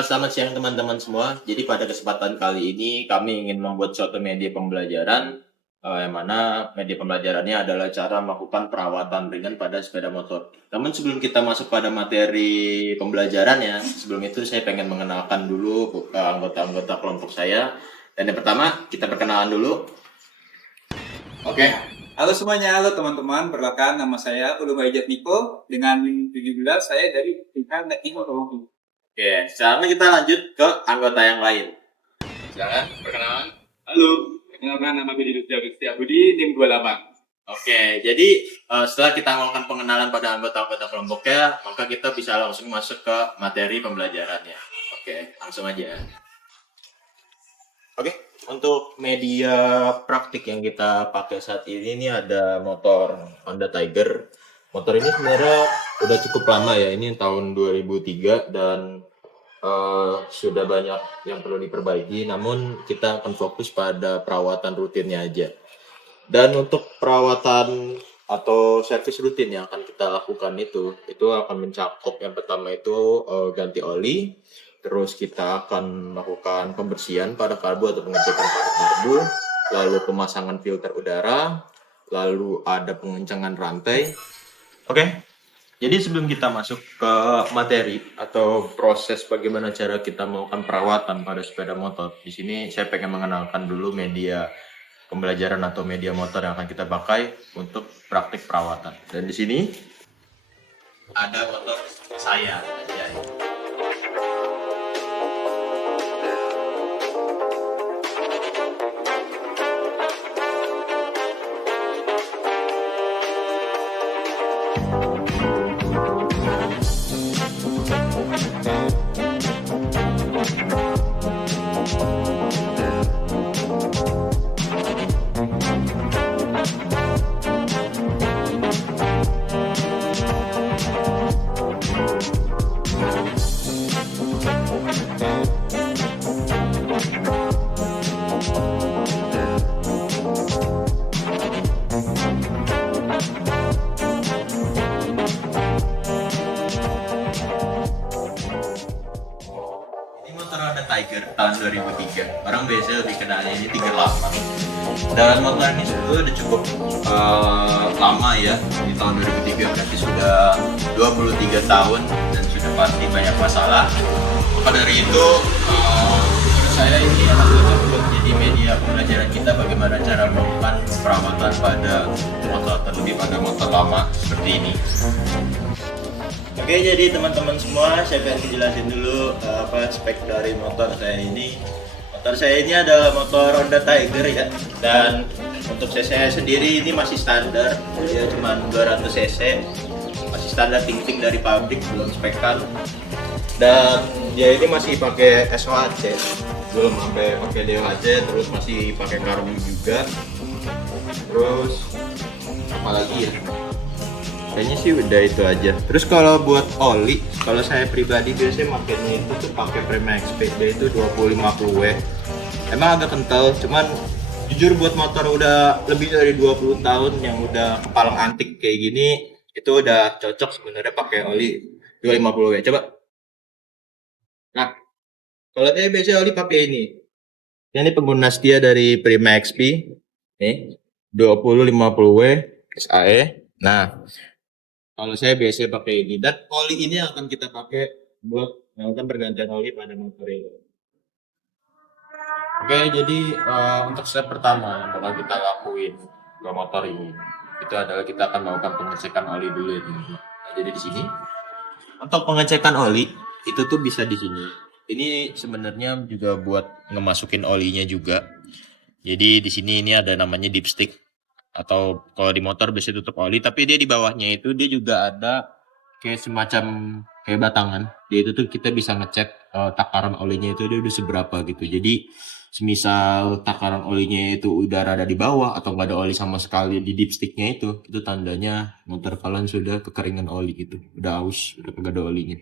Selamat siang teman-teman semua. Jadi pada kesempatan kali ini kami ingin membuat suatu media pembelajaran, yang mana media pembelajarannya adalah cara melakukan perawatan ringan pada sepeda motor. Namun sebelum kita masuk pada materi pembelajarannya, sebelum itu saya pengen mengenalkan dulu anggota-anggota kelompok saya. Dan yang pertama, kita perkenalan dulu. Oke. Halo semuanya, halo teman-teman. Perkenalkan nama saya Ulumayjat Niko dengan 17 saya dari pihak Teknologi. Oke, sekarang kita lanjut ke anggota yang lain. Silakan perkenalan. Halo, perkenalkan nama Budi Dutya Setiabudi, NIM 28. Oke, jadi setelah kita melakukan pengenalan pada anggota-anggota kelompoknya, maka kita bisa langsung masuk ke materi pembelajarannya. Oke, langsung aja. Oke, untuk media praktik yang kita pakai saat ini ada motor Honda Tiger. Motor ini sebenarnya udah cukup lama ya, ini tahun 2003 dan sudah banyak yang perlu diperbaiki, namun kita akan fokus pada perawatan rutinnya aja. Dan untuk perawatan atau servis rutin yang akan kita lakukan itu akan mencakup yang pertama itu ganti oli, terus kita akan melakukan pembersihan pada karbu atau pengecekan pada karbu, lalu pemasangan filter udara, lalu ada pengencangan rantai. Oke. Jadi sebelum kita masuk ke materi atau proses bagaimana cara kita melakukan perawatan pada sepeda motor, di sini saya pengen mengenalkan dulu media pembelajaran atau media motor yang akan kita pakai untuk praktik perawatan. Dan di sini ada motor saya. Ya. Tiger tahun 2003. Orang biasa lebih kenalnya ini Tiger lama. Dan motor ini sudah cukup lama ya, di tahun 2003 berarti sudah 23 tahun dan sudah pasti banyak masalah. Maka dari itu menurut saya ini akan cocok buat jadi media pembelajaran kita bagaimana cara melakukan perawatan pada motor, terlebih pada motor lama seperti ini. Oke, jadi teman-teman semua, saya pengen jelasin dulu apa spek dari motor saya ini. Motor saya ini adalah motor Honda Tiger ya. Dan untuk cc sendiri ini masih standar, dia cuma 200 cc. Masih standar ting-ting dari pabrik, belum spekan. Dan dia ini masih pakai SOHC, belum sampai pakai DOHC, terus masih pakai karbu juga. Terus apalagi ya? Kayaknya sih udah itu aja. Terus kalau buat oli, kalau saya pribadi biasanya makainya itu tuh pakai Prima XP, dia itu 2050W. Emang agak kental, cuman jujur buat motor udah lebih dari 20 tahun yang udah kepalang antik kayak gini, itu udah cocok sebenarnya pakai oli 250W. Coba. Nah, kalau saya biasanya oli pakai ini. Ini pengguna setia dari Prima XP. Nih, 2050W SAE. Nah, kalau saya biasanya pakai ini, dan oli ini akan kita pakai buat melakukan pergantian oli pada motor ini. Oke, jadi untuk step pertama yang bakal kita lakuin ke motor ini, itu adalah kita akan melakukan pengecekan oli dulu ya teman-teman. Nah, jadi di sini untuk pengecekan oli itu tuh bisa di sini. Ini sebenarnya juga buat ngemasukin olinya juga. Jadi di sini ini ada namanya dipstick, atau kalau di motor biasanya tutup oli, tapi dia di bawahnya itu dia juga ada kayak semacam kayak batangan. Dia itu tuh kita bisa ngecek takaran olinya itu dia udah seberapa gitu. Jadi semisal takaran olinya itu udah rada di bawah atau nggak ada oli sama sekali di dipsticknya itu tandanya motor kalian sudah kekeringan oli gitu, udah aus, udah kagak ada olinya.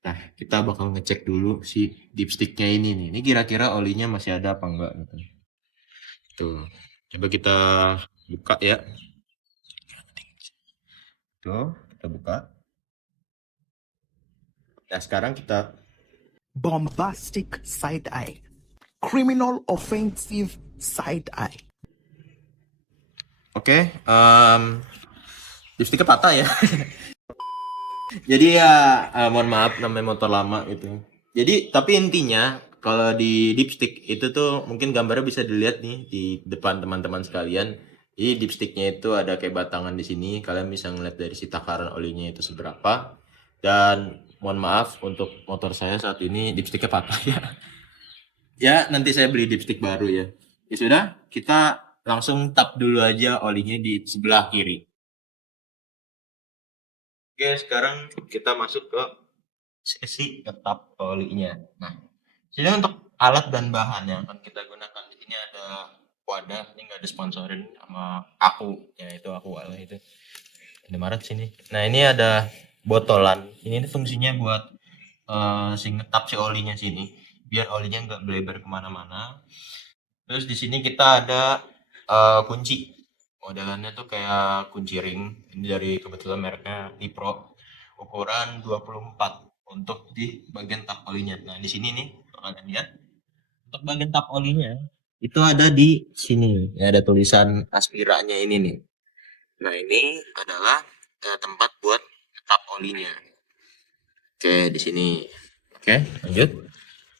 Nah, kita bakal ngecek dulu si dipsticknya ini nih. Ini kira-kira olinya masih ada apa enggak gitu. Tuh, coba kita buka ya. Tuh, kita buka. Nah, sekarang kita bombastic side eye, criminal offensive side eye. Oke, lipstiknya patah ya. Jadi ya mohon maaf namanya motor lama gitu. Jadi tapi intinya kalau di dipstick itu tuh mungkin gambarnya bisa dilihat nih di depan teman-teman sekalian. Jadi dipsticknya itu ada kayak batangan di sini. Kalian bisa ngeliat dari si takaran olinya itu seberapa. Dan mohon maaf untuk motor saya saat ini dipsticknya patah ya. Ya nanti saya beli dipstick baru ya. Ya sudah, kita langsung tap dulu aja olinya di sebelah kiri. Oke, sekarang kita masuk ke sesi ngetap olinya. Nah, sini untuk alat dan bahan yang akan kita gunakan di sini ada wadah, ini nggak ada sponsorin sama aku, ya itu aku ala itu. Ada Maret sini. Nah, ini ada botolan. Ini fungsinya buat si ngetap si olinya sini, biar olinya nggak belebar kemana-mana. Terus di sini kita ada kunci. Modelannya tuh kayak kunci ring. Ini dari kebetulan mereknya Nipro. Ukuran 24 untuk di bagian tap olinya. Nah, di sini nih kalian lihat. Untuk bagian tap olinya itu ada di sini. Ya, ada tulisan aspiranya ini nih. Nah, ini adalah tempat buat tap olinya. Oke, di sini. Oke, lanjut.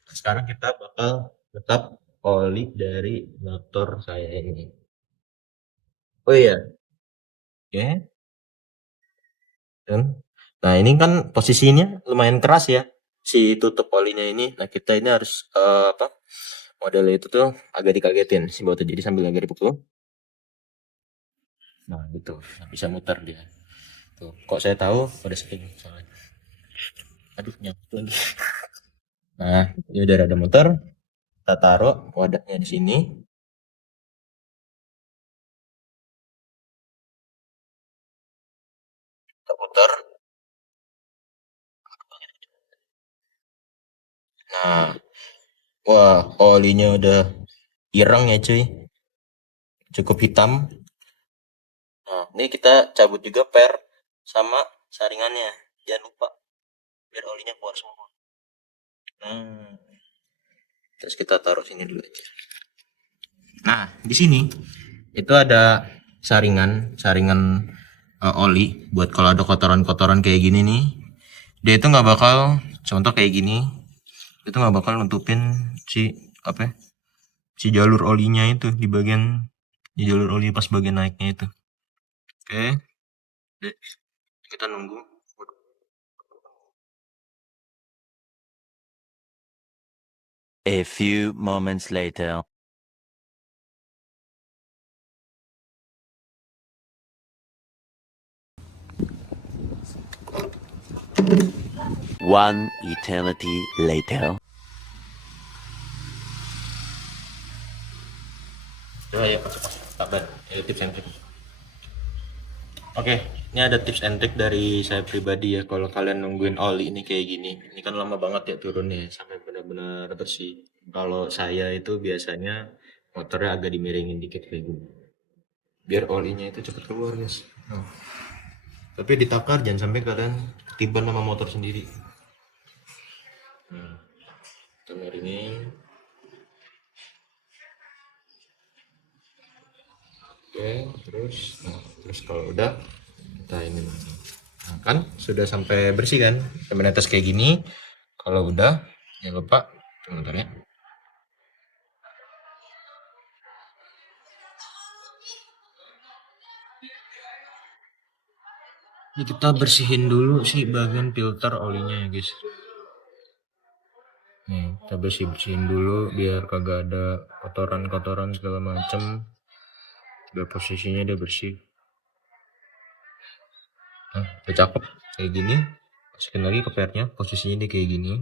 Nah, sekarang kita bakal tetap oli dari motor saya ini. Oh iya, oke. Nah ini kan posisinya lumayan keras ya, si tutup olinya ini. Nah kita ini harus apa? Modelnya itu tuh agak dikagetin si botol, jadi sambil agak dipukul. Nah gitu, bisa muter dia. Tuh, kok saya tahu udah sering soalnya. Aduh nyangkut lagi. Nah ini udah ada muter. Kita taruh wadahnya di sini. Kita putar. Nah, wah olinya udah ireng ya cuy, cukup hitam. Nah ini kita cabut juga per sama saringannya, jangan lupa biar olinya keluar semua. Nah, terus kita taruh sini dulu aja. Nah di sini itu ada saringan oli buat kalau ada kotoran-kotoran kayak gini nih, dia itu nggak bakal, contoh kayak gini, itu nggak bakal nutupin si apa ya, si jalur olinya itu di jalur oli pas bagian naiknya itu. Oke, kita nunggu. A few moments later. One eternity later. Coba ya masuk sabar, ya tips and trick. Oke, ini ada tips and trick dari saya pribadi ya. Kalau kalian nungguin oli ini kayak gini, ini kan lama banget ya turunnya sampai benar-benar bersih. Kalau saya itu biasanya motornya agak dimiringin dikit kayak gini, biar olinya itu cepet keluar guys. Nah, tapi ditakar jangan sampai kalian ketiban sama motor sendiri. Nah, kita miringin. Oke, terus kalau udah kita ini, nah, kan sudah sampai bersih kan, sampai atas kayak gini. Kalau udah jangan lupa bentar ya. Ini kita bersihin dulu sih bagian filter olinya ya guys. Nih kita bersihin dulu biar kagak ada kotoran-kotoran segala macem. Biar posisinya dia bersih. Nah udah cakep kayak gini. Masukin lagi ke pernya, posisinya dia kayak gini.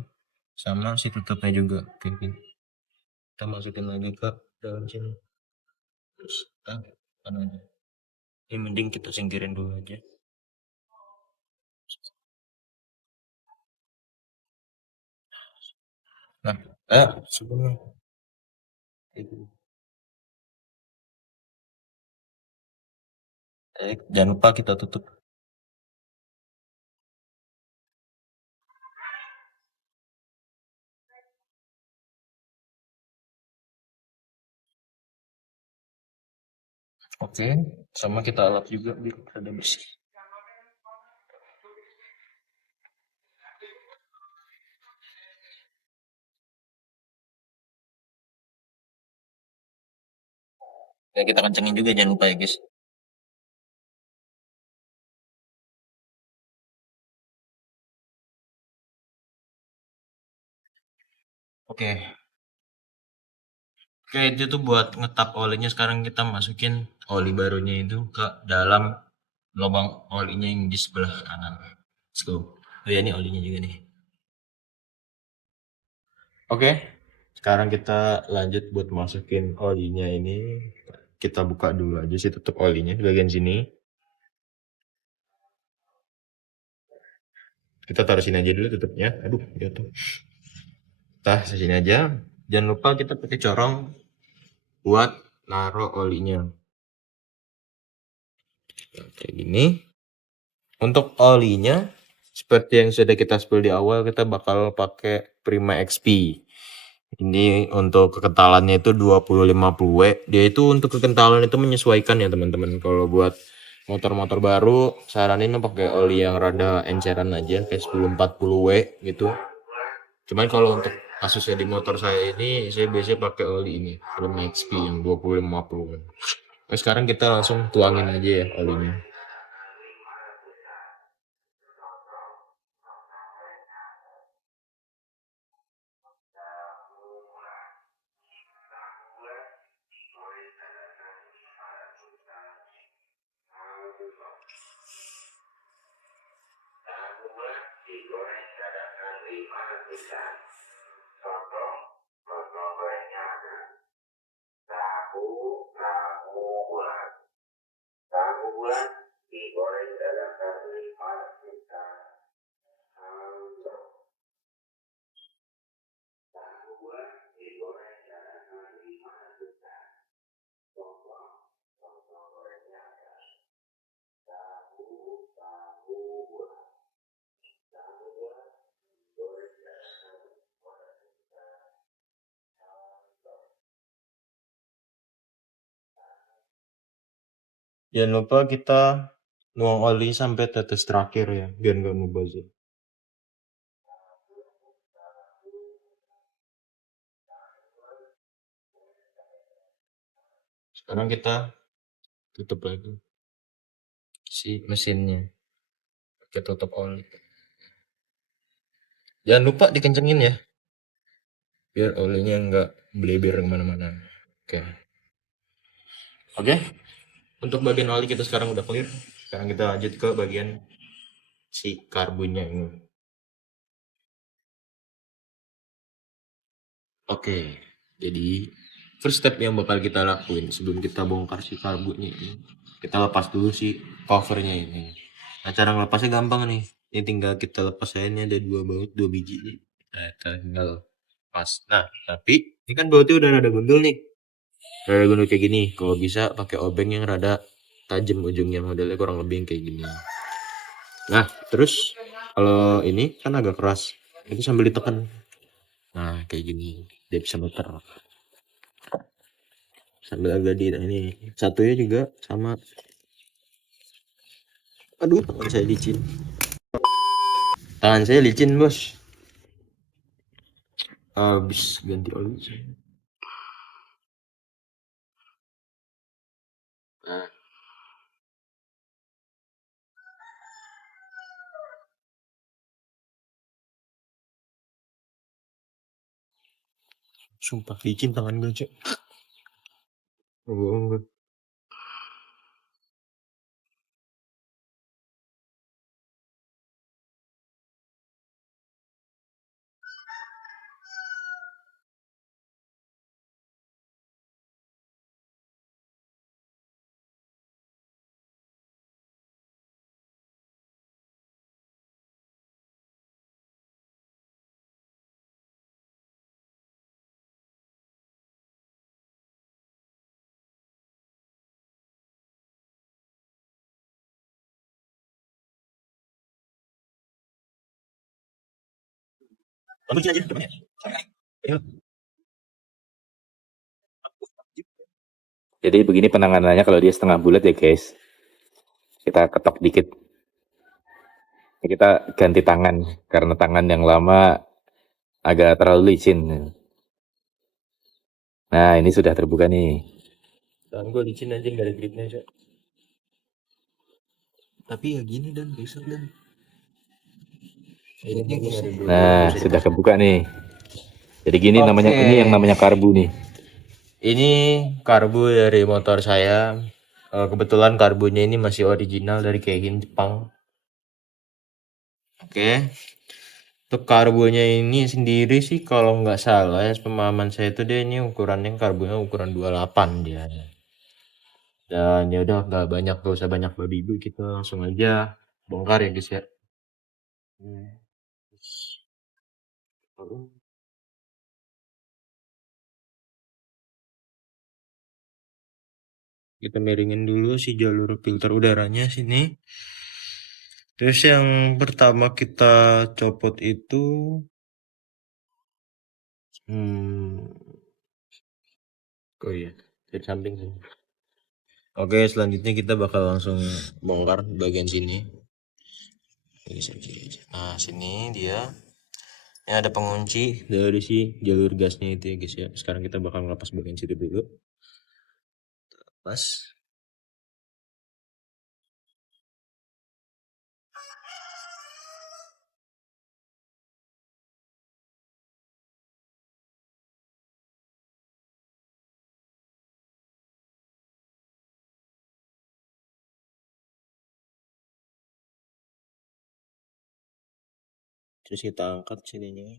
Sama si tutupnya juga kayak gini. Kita masukin lagi ke dalam sini. Terus kita aja. Ini mending kita singkirin dulu aja. Nah, sebelumnya jangan lupa kita tutup. Oke, sama kita lap juga biar ada bersih. Ya kita kencengin juga jangan lupa ya guys. Oke. Oke, itu tuh buat ngetap olinya. Sekarang kita masukin oli barunya itu ke dalam lubang olinya yang di sebelah kanan. Let's go. Oh ya, ini olinya juga nih. Oke, sekarang kita lanjut buat masukin olinya ini. Kita buka dulu aja sih tutup olinya di bagian sini. Kita taruh sini aja dulu tutupnya. Aduh, jatuh. Tah, sini aja. Jangan lupa kita pakai corong buat naruh olinya. Nah, kayak gini. Untuk olinya, seperti yang sudah kita spill di awal, kita bakal pakai Prima XP. Ini untuk kekentalannya itu 20-50W. Dia itu untuk kekentalan itu menyesuaikan ya teman-teman. Kalau buat motor-motor baru, saranin pakai oli yang rada enceran aja, kayak 10-40W gitu. Cuman kalau untuk kasusnya di motor saya ini, saya biasanya pakai oli ini, Prima XP yang 20-50W. Nah, sekarang kita langsung tuangin aja ya olinya. Jangan lupa kita nuang oli sampai tetes terakhir ya, biar nggak mubazir. Sekarang kita tutup lagi si mesinnya, kita tutup oli. Jangan lupa dikencengin ya, biar olinya nggak bleber kemana-mana. Oke. Oke. Untuk bagian oli kita sekarang udah clear. Sekarang kita lanjut ke bagian si karbonnya ini. Oke, jadi first step yang bakal kita lakuin sebelum kita bongkar si karbonnya ini, kita lepas dulu si covernya ini. Nah, cara ngelepasnya gampang nih. Ini tinggal kita lepas aja, ini ada dua baut, dua biji. Nah, kita tinggal pas. Nah, tapi ini kan bautnya udah rada gundul nih. Rada gundul kayak gini. Kalau bisa pakai obeng yang rada tajam ujungnya, modelnya kurang lebih yang kayak gini. Nah, terus kalau ini kan agak keras. Itu sambil ditekan. Nah, kayak gini. Dia bisa muter. Sambil agak di ini. Satunya juga sama. Aduh, tangan saya licin. Tangan saya licin, bos. Habis ganti oli. Nah, sumpah licin tangan gue, cek. Bohong gue. Licin aja depannya. Ayo. Jadi begini penanganannya kalau dia setengah bulat ya guys. Kita ketok dikit. Kita ganti tangan karena tangan yang lama agak terlalu licin. Nah ini sudah terbuka nih. Tangan gue licin aja nggak ada gripnya Cok. Tapi ya gini dan besok dan. Ini mungkin ada dua. Nah sudah kebuka nih. Jadi gini namanya, Oke. ini yang namanya karbu nih. Ini karbu dari motor saya. Kebetulan karbunya ini masih original dari Keihin Jepang. Oke. Untuk karbunya ini sendiri sih kalau nggak salah ya pemahaman saya itu dia ini ukurannya karbunya ukuran 28 dia. Dan ya udah gak usah banyak babi ibu, kita langsung aja bongkar ya guys ya. Kita miringin dulu si jalur filter udaranya sini. Terus yang pertama kita copot itu oh iya, dari samping sih. Oke, selanjutnya kita bakal langsung bongkar bagian sini. Nah, sini dia. Ini ada pengunci dari si jalur gasnya itu ya guys ya. Sekarang kita bakal ngelepas bagian situ dulu. Lepas. Terus kita angkat sininya.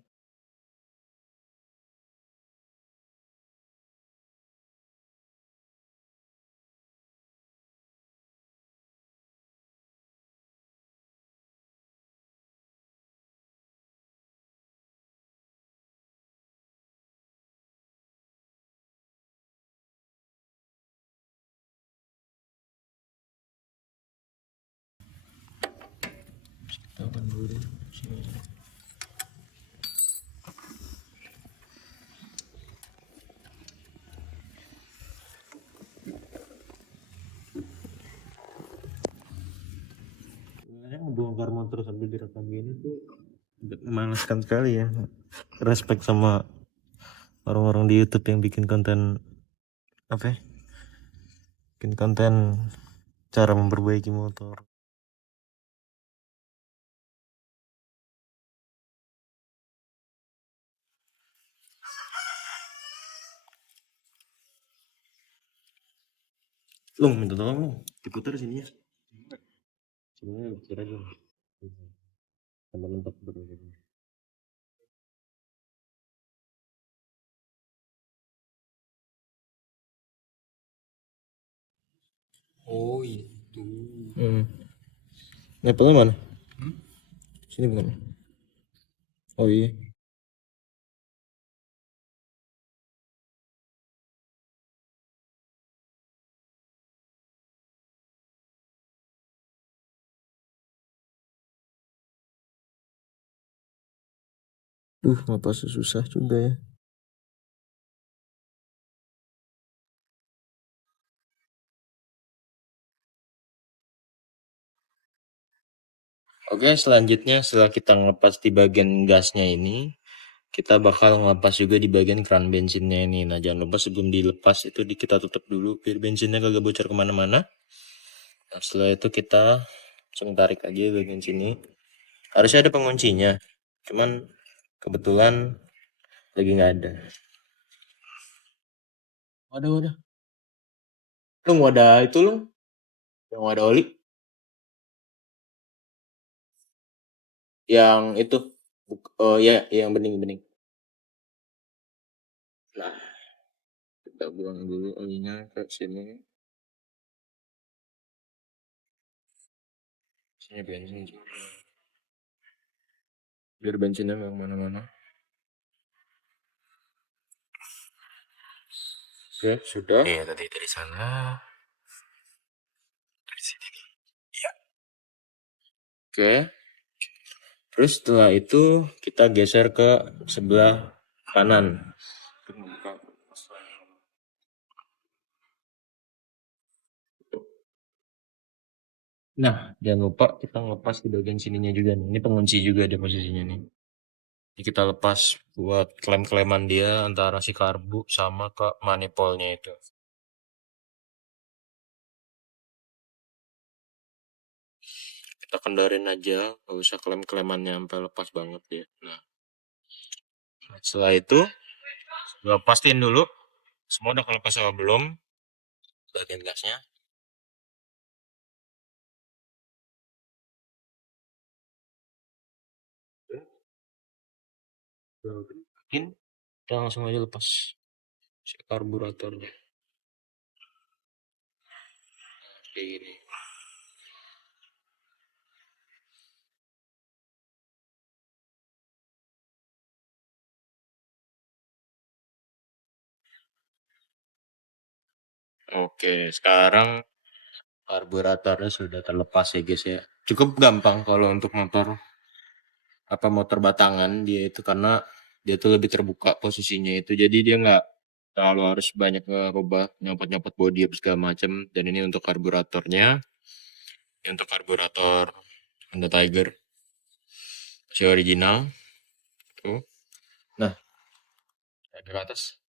Kita akan dulu sini. Sebenarnya ngebongkar motor sambil direkam gini tuh memanaskan sekali ya. Respect sama orang-orang di YouTube yang bikin konten apa ya? Bikin konten cara memperbaiki motor. Lu minta tolong lu, diputar sini ya. Sebenarnya putar aja. Tambah mentok terus. Oh itu. Nepalnya mana? Sini bukan? Oh iya. Ngapa susah juga ya. Oke, selanjutnya setelah kita ngelepas di bagian gasnya ini, kita bakal ngelepas juga di bagian keran bensinnya ini. Nah, jangan lupa sebelum dilepas itu kita tutup dulu biar bensinnya kagak bocor kemana-mana. Nah, setelah itu kita langsung tarik aja bagian sini. Harusnya ada penguncinya, cuman kebetulan lagi nggak ada. Wadah. Lu nggak ada itu lu? Yang ada oli? Yang itu? Oh ya, yang bening-bening. Nah, kita buang dulu olinya ke sini. Sini bensin juga. Biar bensinnya nggak kemana-mana. Oke, sudah. Iya, tadi dari sana. Dari sini nih. Iya. Oke. Terus setelah itu kita geser ke sebelah kanan. Nah, jangan lupa kita ngelepas di bagian sininya juga nih. Ini pengunci juga ada posisinya nih. Ini kita lepas buat klem-kleman dia antara si karbu sama ke manifoldnya itu. Kita kendarin aja, nggak usah klem-klemannya sampai lepas banget ya. Nah, setelah itu gua pastiin dulu semua udah kelepas apa belum bagian gasnya. Mungkin kita langsung aja lepas si karburatornya kayak gini. Oke, sekarang karburatornya sudah terlepas ya guys ya. Cukup gampang kalau untuk motor motor batangan dia itu karena dia tuh lebih terbuka posisinya itu. Jadi dia nggak terlalu harus banyak ngerubah nyopot-nyopot bodi apa segala macam. Dan ini untuk karburatornya. Ini untuk karburator Honda Tiger masih original. Tuh. Nah, ada ke atas.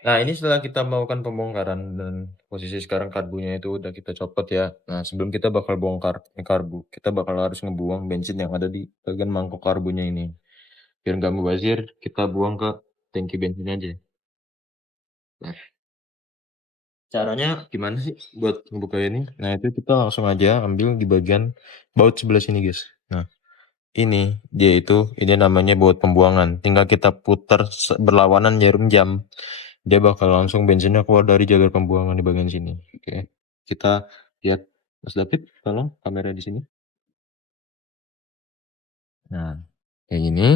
Nah, ini setelah kita melakukan pembongkaran dan posisi sekarang karbunya itu udah kita copot ya. Nah, sebelum kita bakal bongkar ini karbu, kita bakal harus ngebuang bensin yang ada di bagian mangkok karbunya ini. Biar nggak mubazir, kita buang ke tangki bensin aja. Nah, caranya gimana sih buat ngebuka ini? Nah, itu kita langsung aja ambil di bagian baut sebelah sini, guys. Nah, ini namanya baut pembuangan. Tinggal kita putar berlawanan jarum jam. Dia bakal langsung bensinnya keluar dari jalur pembuangan di bagian sini. Oke. Kita lihat Mas David, tolong kamera di sini. Nah, kayak gini.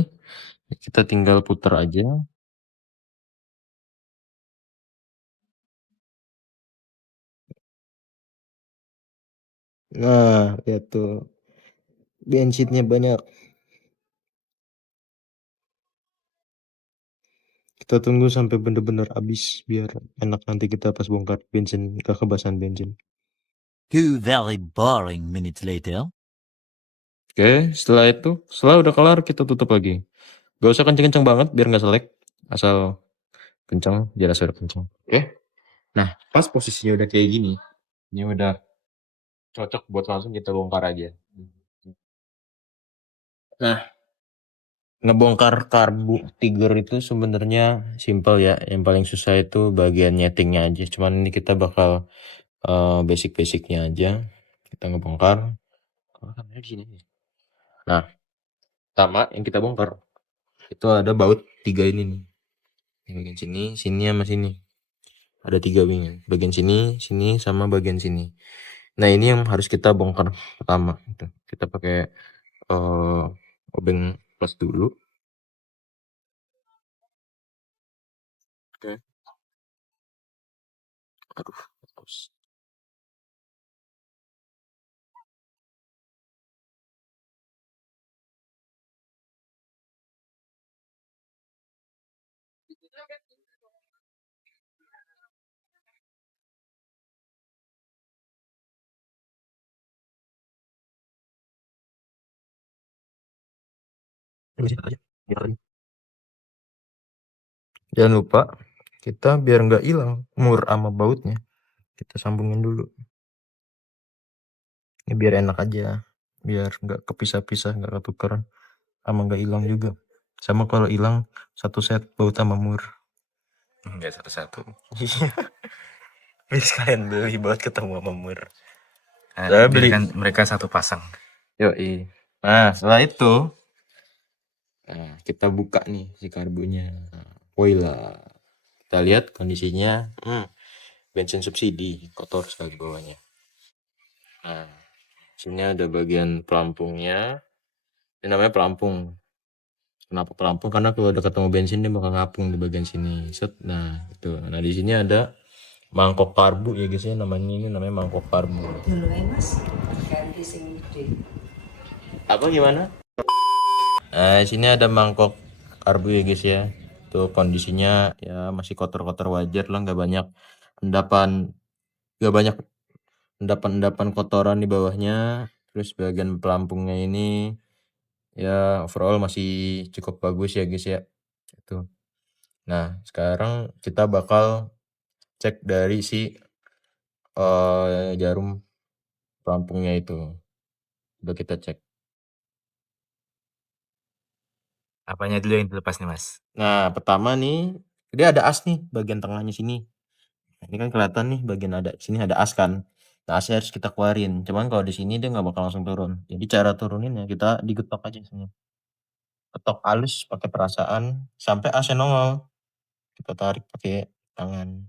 Kita tinggal putar aja. Nah, lihat tuh. Bensinnya banyak. Kita tunggu sampai bener-bener habis biar enak nanti kita pas bongkar bensin kebasan bensin. 2 very boring minutes later. Oke, setelah udah kelar kita tutup lagi. Gak usah kenceng-kenceng banget biar nggak selek. Asal kenceng, jelas udah kenceng. Oke. Nah, pas posisinya udah kayak gini, ini udah cocok buat langsung kita bongkar aja. Nah, ngebongkar karbu Tiger itu sebenarnya simpel ya. Yang paling susah itu bagian nyetingnya aja. Cuman ini kita bakal basic-basicnya aja. Kita ngebongkar. Nah, pertama yang kita bongkar itu ada baut 3 ini nih. Di bagian sini sama sini. Ada 3 wing. Bagian sini, sama bagian sini. Nah, ini yang harus kita bongkar pertama. Gitu. Kita pakai obeng plus dulu. Oke. Aduh, terus. Jangan lupa kita biar nggak hilang mur sama bautnya, kita sambungin dulu. Ini biar enak aja, biar nggak kepisah-pisah, nggak ketuker, sama nggak hilang juga. Sama kalau hilang satu set baut sama mur. Nggak satu-satu. Bisa kalian beli baut ketemu sama mur. Saya beli kan mereka satu pasang. Yoi. Nah, setelah itu kita buka nih si karbunya. Voila. Kita lihat kondisinya. Bensin subsidi, kotor sekali bawahnya. Nah, sini ada bagian pelampungnya. Ini namanya pelampung. Kenapa pelampung? Karena kalau udah ketemu bensin dia bakal ngapung di bagian sini. Set. Nah, itu. Nah, di sini ada mangkok karbu ya guys ya, ini namanya mangkok karbu. Dulu Mas, ganti sing gede. Apa gimana? Nah, di sini ada mangkok karbu ya guys ya. Tuh kondisinya ya masih kotor-kotor wajar lah, nggak banyak endapan, nggak banyak endapan-endapan kotoran di bawahnya, terus bagian pelampungnya ini ya overall masih cukup bagus ya guys ya. Itu. Nah, sekarang kita bakal cek dari si jarum pelampungnya itu. Udah kita cek. Apanya dulu yang dilepas nih, Mas? Nah, pertama nih, dia ada as nih bagian tengahnya sini. Nah, ini kan kelihatan nih bagian ada sini ada as kan. Nah, asnya harus kita keluarin. Cuman kalau di sini dia nggak bakal langsung turun. Jadi cara turuninnya kita digetok aja sini. Ketok halus pakai perasaan sampai asnya nongol. Kita tarik pakai tangan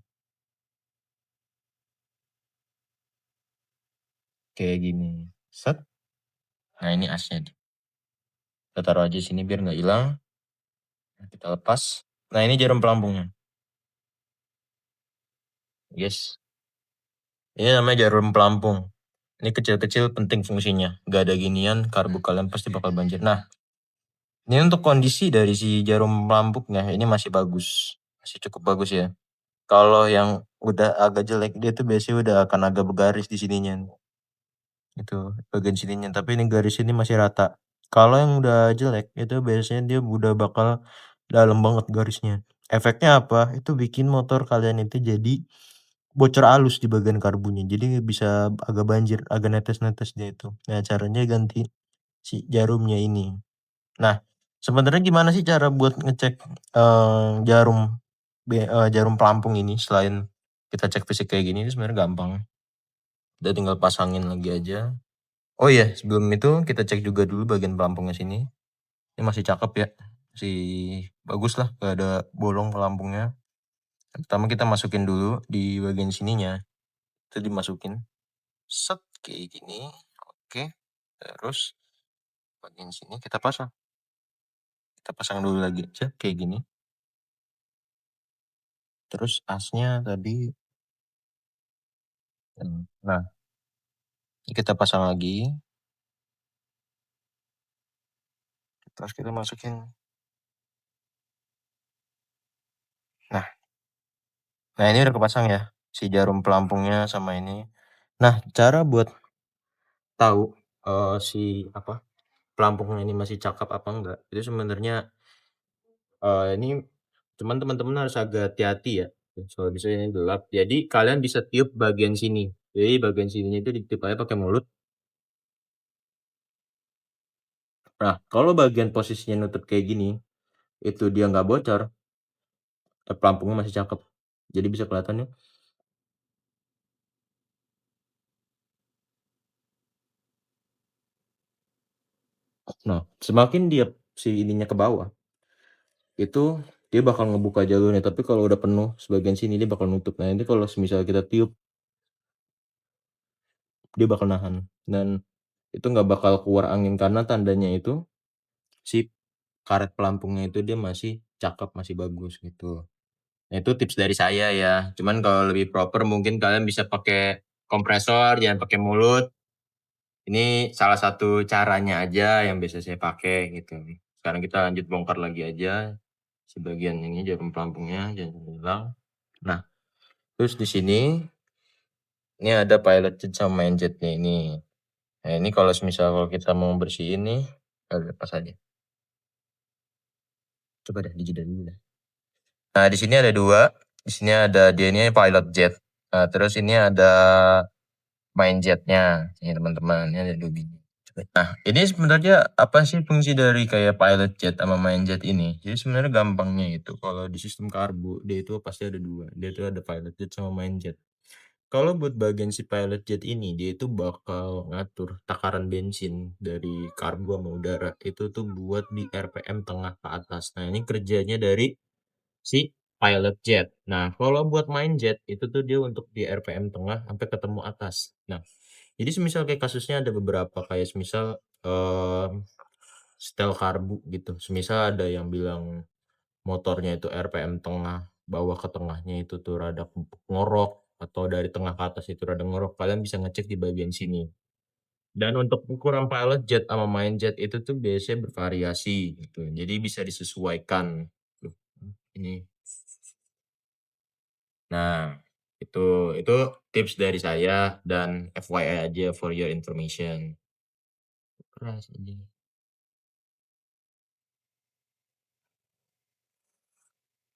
kayak gini. Set. Nah, ini asnya. Kita taruh aja sini biar nggak hilang. Nah, kita lepas. Nah, ini jarum pelampungnya. Yes. Ini namanya jarum pelampung. Ini kecil-kecil penting fungsinya. Gak ada ginian, karbu kalian pasti bakal banjir. Nah, ini untuk kondisi dari si jarum pelampungnya ini masih bagus. Masih cukup bagus ya. Kalau yang udah agak jelek, dia tuh biasanya udah akan agak bergaris di sininya. Itu bagian sininya. Tapi ini garis ini masih rata. Kalau yang udah jelek, itu biasanya dia udah bakal dalam banget garisnya. Efeknya apa? Itu bikin motor kalian itu jadi bocor halus di bagian karbunya. Jadi bisa agak banjir, agak netes-netes dia itu. Nah, caranya ganti si jarumnya ini. Nah, sebenarnya gimana sih cara buat ngecek jarum pelampung ini selain kita cek fisik kayak gini? Ini sebenarnya gampang. Kita tinggal pasangin lagi aja. Oh iya, sebelum itu kita cek juga dulu bagian pelampungnya sini. Ini masih cakep ya. Masih bagus lah, gak ada bolong pelampungnya. Pertama kita masukin dulu di bagian sininya. Itu dimasukin. Set kayak gini. Oke. Terus bagian sini kita pasang. Kita pasang dulu lagi aja kayak gini. Terus asnya tadi. Nah, ini kita pasang lagi. Terus kita masukin. Nah. Nah, ini udah kepasang ya. Si jarum pelampungnya sama ini. Nah, cara buat tahu si pelampungnya ini masih cakep apa enggak, itu sebenarnya ini cuman teman-teman harus agak hati-hati ya. Soal bisa ini gelap. Jadi kalian bisa tiup bagian sini. Jadi bagian sininya itu ditiup aja pakai mulut. Nah, kalau bagian posisinya nutup kayak gini, itu dia nggak bocor, pelampungnya masih cakep. Jadi bisa kelihatan ya. Nah, semakin dia si ininya ke bawah, itu dia bakal ngebuka jalurnya. Tapi kalau udah penuh sebagian sini dia bakal nutup. Nah, ini kalau misalnya kita tiup, dia bakal nahan dan itu nggak bakal keluar angin karena tandanya itu si karet pelampungnya itu dia masih cakep, masih bagus gitu. Nah, itu tips dari saya ya. Cuman kalau lebih proper mungkin kalian bisa pakai kompresor, jangan pakai mulut. Ini salah satu caranya aja yang biasa saya pakai gitu. Sekarang kita lanjut bongkar lagi aja sebagian ini jarum pelampungnya jangan hilang. Nah, terus di sini ini ada pilot jet sama main jetnya ini. Nah, ini kalau kita mau bersihin nih, lepas aja. Coba deh dijeda dulu dah. Nah, di sini ada dua. Di sini ada dia ini pilot jet. Nah, terus ini ada main jetnya. Ini teman-teman, ini ada dua biji. Nah, ini sebenarnya apa sih fungsi dari kayak pilot jet sama main jet ini? Jadi sebenarnya gampangnya itu kalau di sistem karbu dia itu pasti ada dua. Dia itu ada pilot jet sama main jet. Kalau buat bagian si pilot jet ini dia itu bakal ngatur takaran bensin dari karbu sama udara itu tuh buat di RPM tengah ke atas. Nah, ini kerjanya dari si pilot jet. Nah, kalau buat main jet itu tuh dia untuk di RPM tengah sampai ketemu atas. Nah, jadi semisal kayak kasusnya ada beberapa kayak semisal setel karbu gitu. Semisal ada yang bilang motornya itu RPM tengah, bawah ke tengahnya itu tuh rada ngorok atau dari tengah ke atas itu rada ngorok. Kalian bisa ngecek di bagian sini. Dan untuk ukuran pilot jet sama main jet itu tuh biasanya bervariasi gitu. Jadi bisa disesuaikan. Tuh, ini. Nah, Itu tips dari saya dan FYI aja for your information. Keras aja.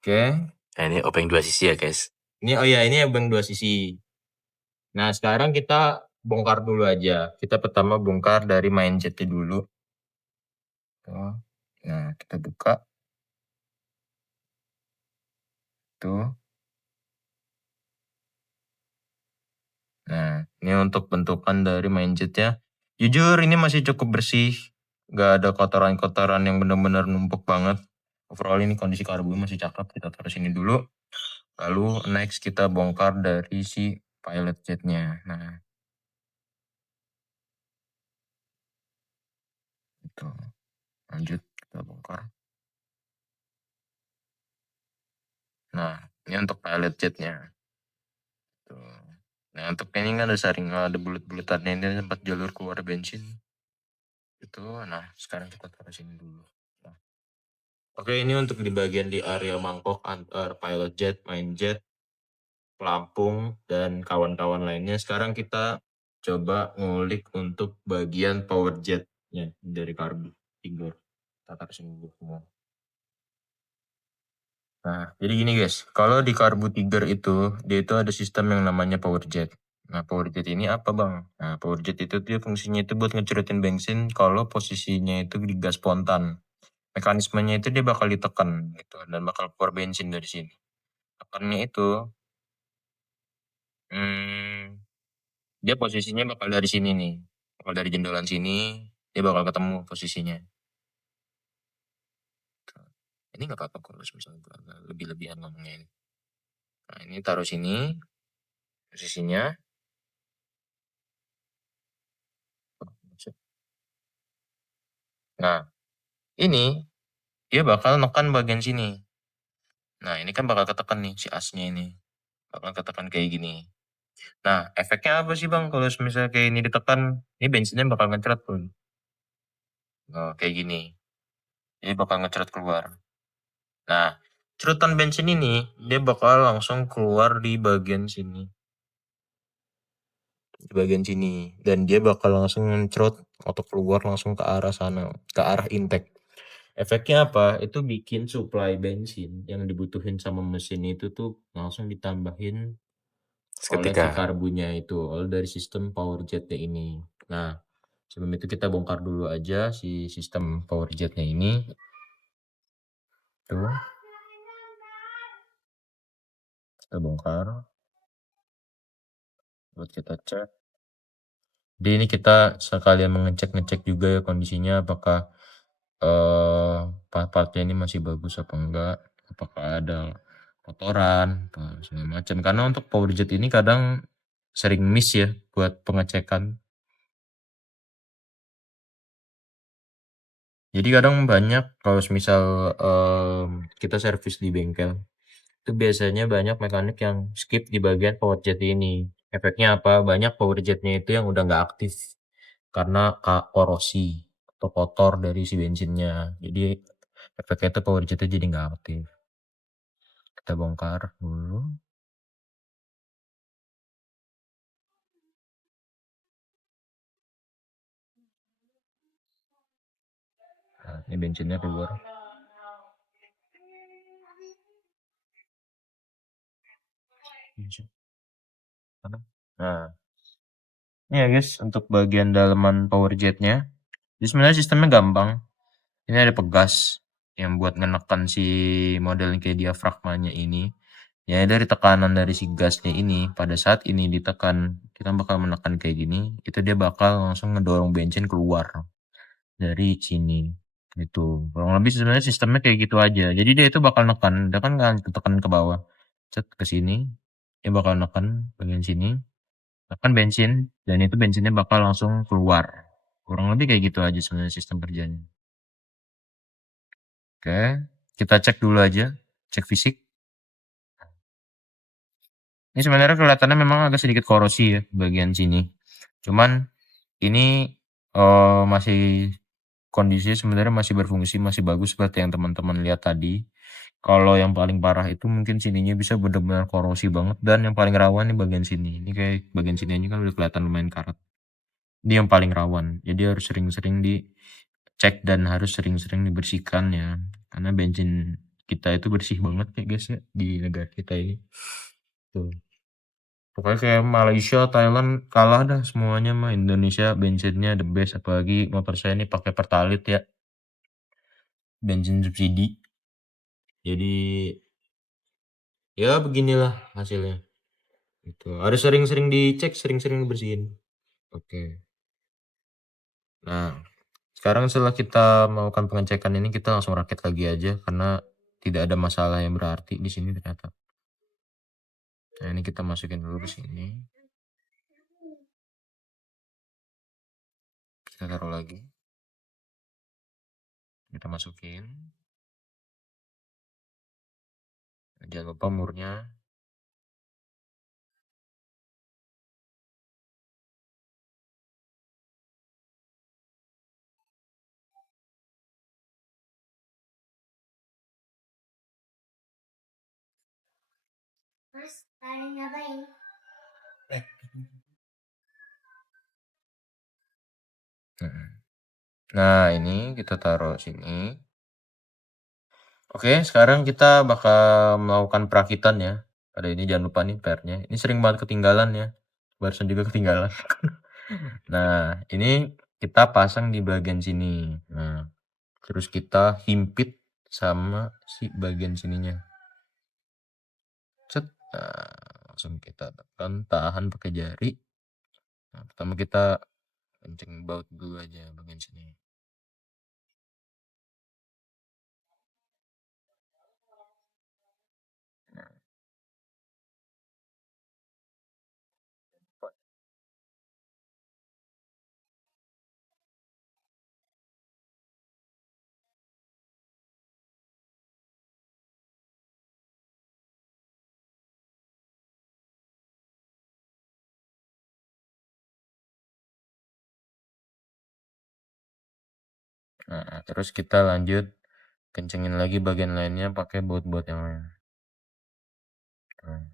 Oke. Nah, ini obeng 2 sisi ya, guys. Ini ini obeng 2 sisi. Nah, sekarang kita bongkar dulu aja. Kita pertama bongkar dari main jetnya dulu. Tuh. Nah, kita buka. Tuh. Nah, ini untuk bentukan dari main jetnya. Jujur ini masih cukup bersih. Gak ada kotoran-kotoran yang benar-benar numpuk banget. Overall ini kondisi karbu masih cakep. Kita taruh sini dulu. Lalu next kita bongkar dari si pilot jetnya. Nah, itu. Lanjut kita bongkar. Nah, ini untuk pilot jetnya. Tuh. Nah, untuk ini kan ada saring, ada bulat-bulatannya, ini tempat jalur keluar bensin. Itu. Nah, sekarang kita taruh sini dulu. Nah. Oke, ini untuk di bagian di area mangkok antar pilot jet, main jet, pelampung, dan kawan-kawan lainnya. Sekarang kita coba ngulik untuk bagian power jetnya dari karbu tiga. Kita taruh sini dulu semua. Nah, jadi gini guys, kalau di karbu tiga itu, dia itu ada sistem yang namanya power jet. Nah, power jet ini apa bang? Nah, power jet itu dia fungsinya itu buat ngecerutin bensin kalau posisinya itu di gas spontan. Mekanismenya itu dia bakal ditekan gitu, dan bakal keluar bensin dari sini. Tekannya itu, dia posisinya bakal dari sini nih. Bakal dari jendolan sini, dia bakal ketemu posisinya. Ini nggak apa-apa kalau misalnya lebih-lebihan ngomongnya ini. Nah, ini taruh sini, posisinya. Nah, ini dia bakal nekan bagian sini. Nah, ini kan bakal ketekan nih si asnya ini. Bakal ketekan kayak gini. Nah, efeknya apa sih bang kalau misalnya kayak ini ditekan? Ini bensinnya bakal ngeceret tuh. Nah, kayak gini. Jadi bakal ngeceret keluar. Nah, cerutan bensin ini dia bakal langsung keluar di bagian sini. Di bagian sini. Dan dia bakal langsung ngecerut atau keluar langsung ke arah sana. Ke arah intake. Efeknya apa? Itu bikin supply bensin yang dibutuhin sama mesin itu tuh langsung ditambahin oleh si karbunya itu, oleh dari sistem power jetnya ini. Nah, sebelum itu kita bongkar dulu aja si sistem power jetnya ini. Tuh. Kita bongkar. Buat kita cek. Jadi ini kita sekalian ngecek juga ya kondisinya apakah part-partnya ini masih bagus apa enggak, apakah ada kotoran atau segala macam. Karena untuk power jet ini kadang sering miss ya buat pengecekan. Jadi kadang banyak kalau misal kita servis di bengkel, itu biasanya banyak mekanik yang skip di bagian power jet ini. Efeknya apa? Banyak power jetnya itu yang udah nggak aktif karena korosi atau kotor dari si bensinnya. Jadi efeknya itu power jetnya jadi nggak aktif. Kita bongkar dulu. Nah, ini bensinnya keluar. Nah, ini ya guys untuk bagian dalaman power jetnya. Jadi sebenarnya sistemnya gampang. Ini ada pegas yang buat menekan si model kayak diafragmanya ini. Ya dari tekanan dari si gasnya ini pada saat ini ditekan kita bakal menekan kayak gini, itu dia bakal langsung ngedorong bensin keluar dari sini. Itu kurang lebih sebenarnya sistemnya kayak gitu aja. Jadi dia itu bakal nekan, dia kan tekan ke bawah, cet ke sini, dia bakal nekan bagian sini, tekan bensin dan itu bensinnya bakal langsung keluar. Kurang lebih kayak gitu aja sebenarnya sistem kerjanya. Oke, kita cek dulu aja, cek fisik. Ini sebenarnya kelihatannya memang agak sedikit korosi ya bagian sini. Cuman ini masih kondisinya sebenarnya masih berfungsi, masih bagus seperti yang teman-teman lihat tadi. Kalau yang paling parah itu mungkin sininya bisa benar-benar korosi banget, dan yang paling rawan nih bagian sini. Ini kayak bagian sini aja kan udah kelihatan lumayan karat. Ini yang paling rawan. Jadi harus sering-sering dicek dan harus sering-sering dibersihkan ya. Karena bensin kita itu bersih banget ya guys ya di negara kita ini. Tuh. Pokoknya kayak Malaysia, Thailand kalah dah semuanya mah. Indonesia bensinnya the best, apalagi motor saya ini pakai Pertalite ya. Bensin subsidi. Jadi ya beginilah hasilnya. Gitu. Harus sering-sering dicek, sering-sering dibersihin. Oke. Nah, sekarang setelah kita melakukan pengecekan ini, kita langsung rakit lagi aja karena tidak ada masalah yang berarti di sini ternyata. Nah, ini kita masukin dulu ke sini. Kita taruh lagi. Kita masukin. Jangan lupa murnya. Mas, kalian ngapain? Nah, ini kita taruh sini. Oke, sekarang kita bakal melakukan perakitan ya. Pada ini jangan lupa nih pernya. Ini sering banget ketinggalan ya. Barusan juga ketinggalan. Nah, ini kita pasang di bagian sini. Nah, terus kita himpit sama si bagian sininya. Cet. Nah, langsung kita tekan, tahan pakai jari. Nah, pertama kita kencing baut dulu aja bagian sini. Nah, terus kita lanjut kencengin lagi bagian lainnya pakai baut-baut yang lain. Nah.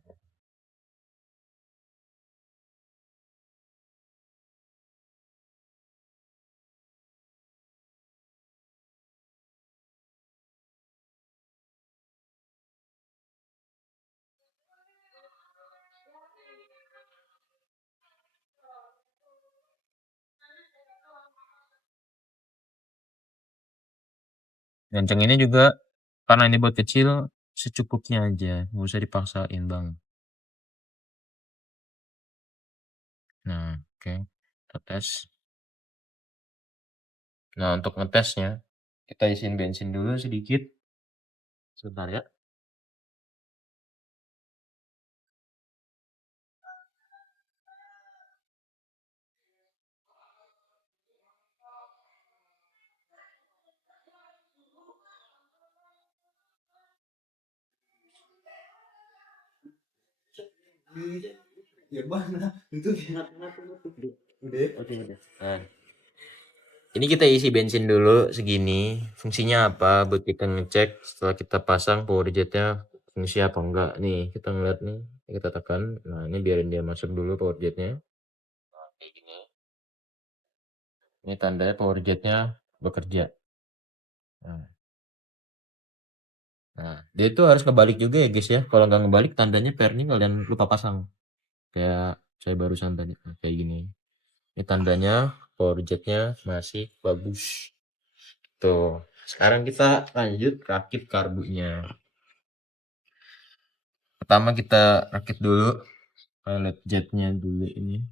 Kenceng ini juga karena ini baut kecil, secukupnya aja, nggak usah dipaksain bang. Nah, oke, kita tes. Nah, untuk ngetesnya, kita isiin bensin dulu sedikit. Sebentar ya. Nah, ini kita isi bensin dulu segini. Fungsinya apa? Buat kita ngecek setelah kita pasang power jetnya fungsi apa enggak. Nih, kita ngeliat nih. Kita tekan. Nah, ini biarin dia masuk dulu power jetnya. Nah, kayak gini. Ini tandanya power jetnya bekerja. Nah, dia itu harus ngebalik juga ya guys ya. Kalau nggak ngebalik tandanya pairnya kalian lupa pasang. Kayak saya barusan tadi. Nah, kayak gini. Ini tandanya power jetnya masih bagus. Tuh. Sekarang kita lanjut rakit karbunya. Pertama kita rakit dulu pilot jetnya dulu ini.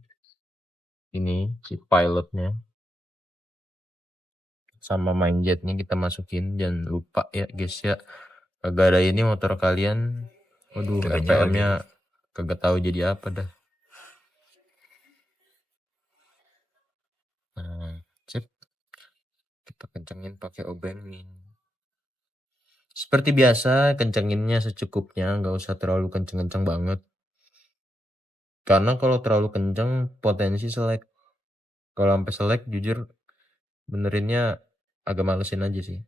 Ini si pilotnya. Sama main jetnya kita masukin. Jangan lupa ya guys ya. Kagak ada ini motor kalian. Waduh, RPM-nya kagak tahu jadi apa dah. Nah, sip. Kita kencengin pakai obengin. Seperti biasa, kencenginnya secukupnya, nggak usah terlalu kenceng-kenceng banget. Karena kalau terlalu kenceng, potensi selek. Kalau sampai selek, jujur benerinnya agak malesin aja sih.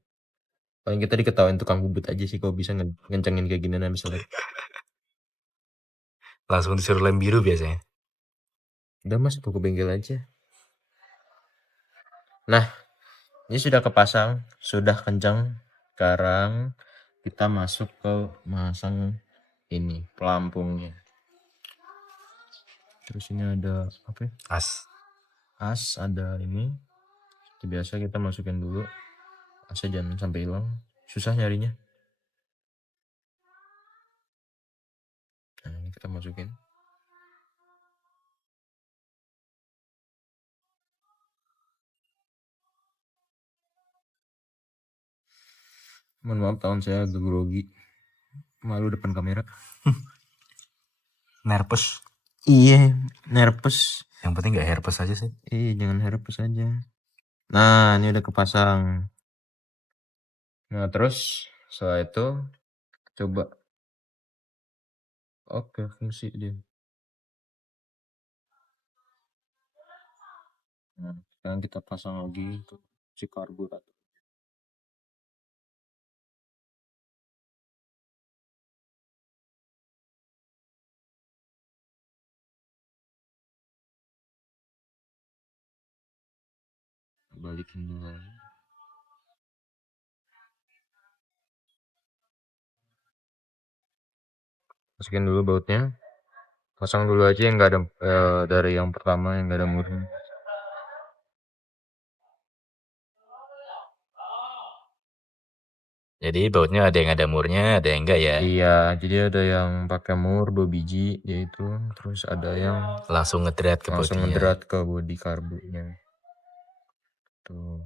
Paling kita diketawain tukang bubut aja sih kalau bisa ngencengin kayak gini misalnya. Langsung disuruh lem biru biasanya. Udah mas, aku ke bengkel aja. Nah, ini sudah kepasang, sudah kencang. Sekarang kita masuk ke masang ini pelampungnya. Terus ini ada apa ya? As ada ini. Seperti biasa kita masukin dulu. Asnya jangan sampai hilang. Susah nyarinya. Nah, ini kita masukin. Mohon maaf tahun saya agak grogi. Malu depan kamera. Nervous. Iya, nervous. Yang penting gak herpes aja sih. Iya, jangan herpes aja. Nah, ini udah kepasang. Nah, terus setelah itu coba. Oke, fungsi dia. Nah, sekarang kita pasang lagi untuk si karburator. Balikin dulu. Masukin dulu bautnya. Pasang dulu aja yang nggak ada dari yang pertama yang nggak ada murnya. Jadi bautnya ada yang ada murnya, ada yang enggak ya. Iya, jadi ada yang pakai mur 2 biji yaitu, terus ada yang Langsung ngedrat ke langsung bodinya. ngedrat ke bodi karbunya. Tuh.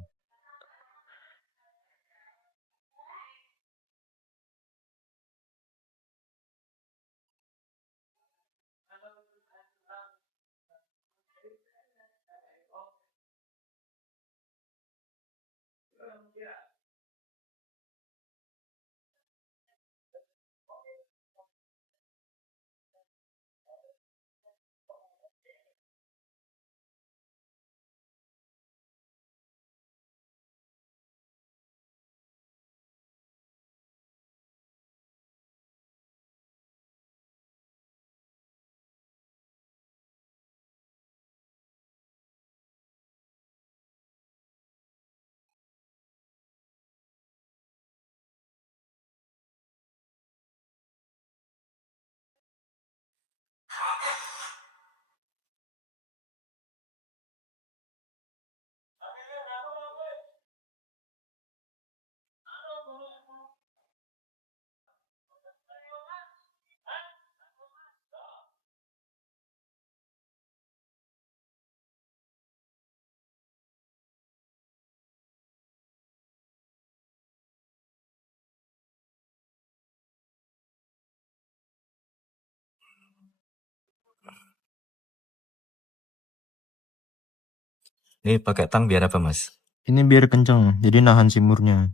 Ini pakai tang biar apa, Mas? Ini biar kenceng, jadi nahan si murnya.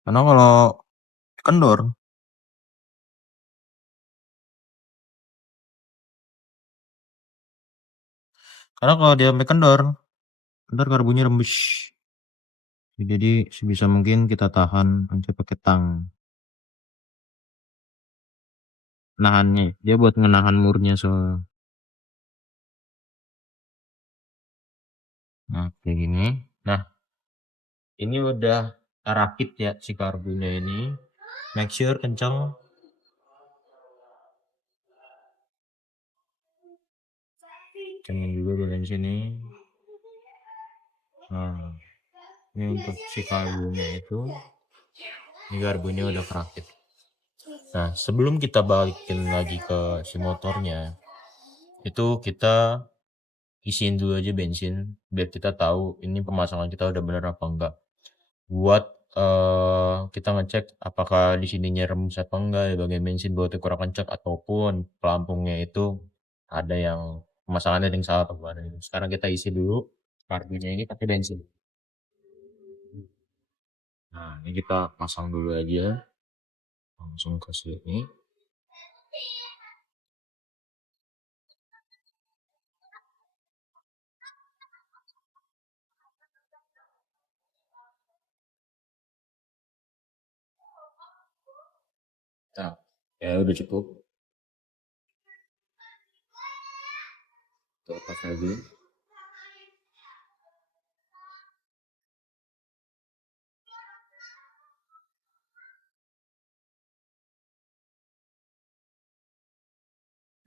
Karena kalau kendor, dia sampai kendor, ntar karbunya rembes. Jadi sebisa mungkin kita tahan aja pakai tang. Nahannya, dia buat ngenahan murnya soal. Nah, kayak gini. Nah, ini udah rakit ya si karbunya ini. Make sure kenceng. Kenceng juga bagian sini. Nah, ini untuk si karbunya itu. Ini karbunya udah kerakit. Nah, sebelum kita balikin lagi ke si motornya, itu kita isiin dulu aja bensin biar kita tahu ini pemasangan kita udah bener apa enggak. Buat kita ngecek apakah di sininya remes apa enggak, ya bagian bensin bautnya kurang kencang ataupun pelampungnya itu ada yang pemasangannya ada yang salah apa gimana. Sekarang kita isi dulu karbunya ini pakai bensin. Nah, ini kita pasang dulu aja. Langsung ke sini. Nah, ya udah cukup. Kita lepas lagi.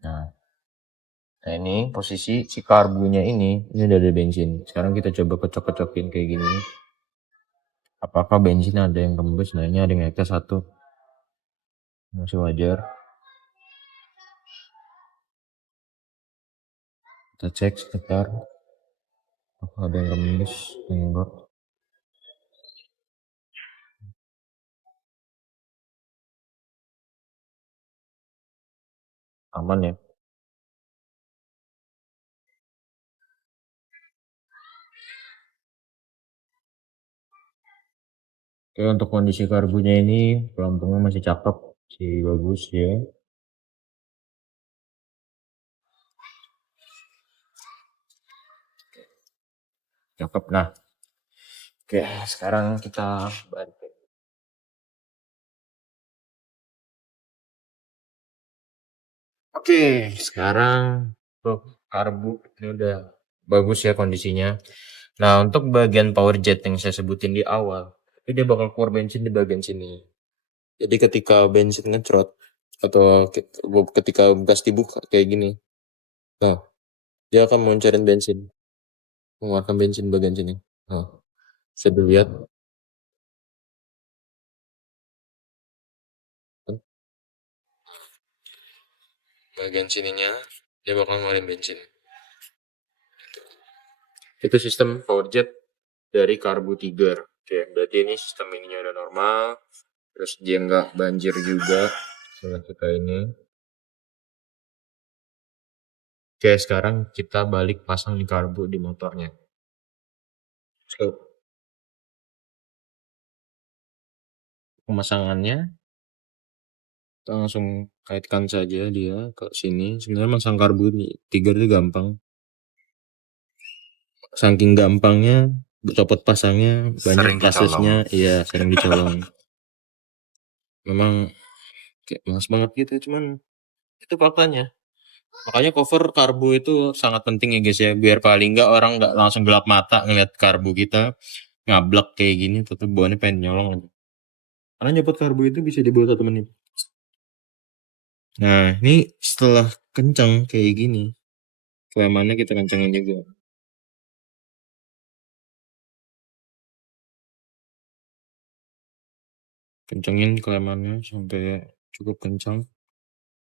Nah, ini posisi si karbunya ini udah ada bensin. Sekarang kita coba kocok-kocokin kayak gini. Apakah bensin ada yang kembus? Nah, ini ada yang ngetes satu. Masih wajar. Kita cek sebentar. Apakah ada yang kembus? Enggak. Aman ya. Oke, untuk kondisi karbunya ini pelampungnya masih cakep, masih bagus ya. Cakep. Nah, oke, sekarang kita bantu. Oke, sekarang untuk karbu ini udah bagus ya kondisinya. Nah, untuk bagian power jet yang saya sebutin di awal, itu dia bakal keluar bensin di bagian sini. Jadi ketika bensin ngecrot atau ketika gas dibuka kayak gini, nah dia akan mengeluarkan bensin, mengeluarkan bensin bagian sini. Nah, bisa dilihat. Bagian sininya dia bakal ngeluarin bensin. Itu sistem power jet dari karbu Tiger. Oke, berarti ini sistem ininya udah normal. Terus dia nggak banjir juga setelah kita ini. Oke, sekarang kita balik pasang di karbu di motornya. Let's go. Pemasangannya kita langsung kaitkan saja dia ke sini. Sebenarnya masang karbu Tiger itu gampang. Saking gampangnya copot pasangnya banyak prosesnya, iya sering dicolong. Memang kayak males banget gitu, cuman itu faktanya. Makanya cover karbu itu sangat penting ya guys ya, biar paling nggak orang nggak langsung gelap mata ngeliat karbu kita ngablek kayak gini, tetep bawaannya pengen nyolong aja. Karena nyopot karbu itu bisa di bawah 1 menit. Nah, ini setelah kencang kayak gini, kelemannya kita kencangin juga. Kencangin kelemannya sampai cukup kencang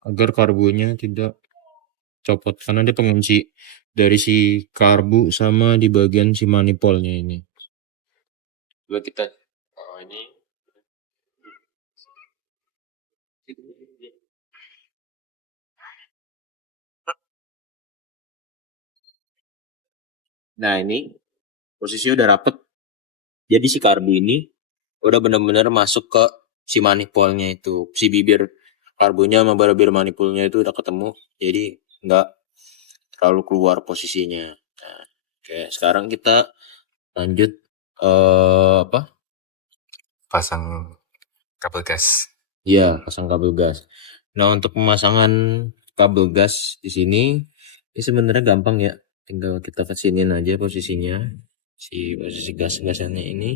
agar karbunya tidak copot, karena dia pengunci dari si karbu sama di bagian si manifolnya ini. Coba kita ini nah, ini posisinya udah rapet. Jadi si karbu ini udah bener-bener masuk ke si manifolnya itu, si bibir karbunya sama bibir manifolnya itu udah ketemu, jadi nggak terlalu keluar posisinya. Nah, oke, sekarang kita lanjut apa? Pasang kabel gas. Iya, pasang kabel gas. Nah, untuk pemasangan kabel gas di sini ini sebenarnya gampang ya. Tinggal kita kesinin aja posisinya, si posisi gas-gasannya ini.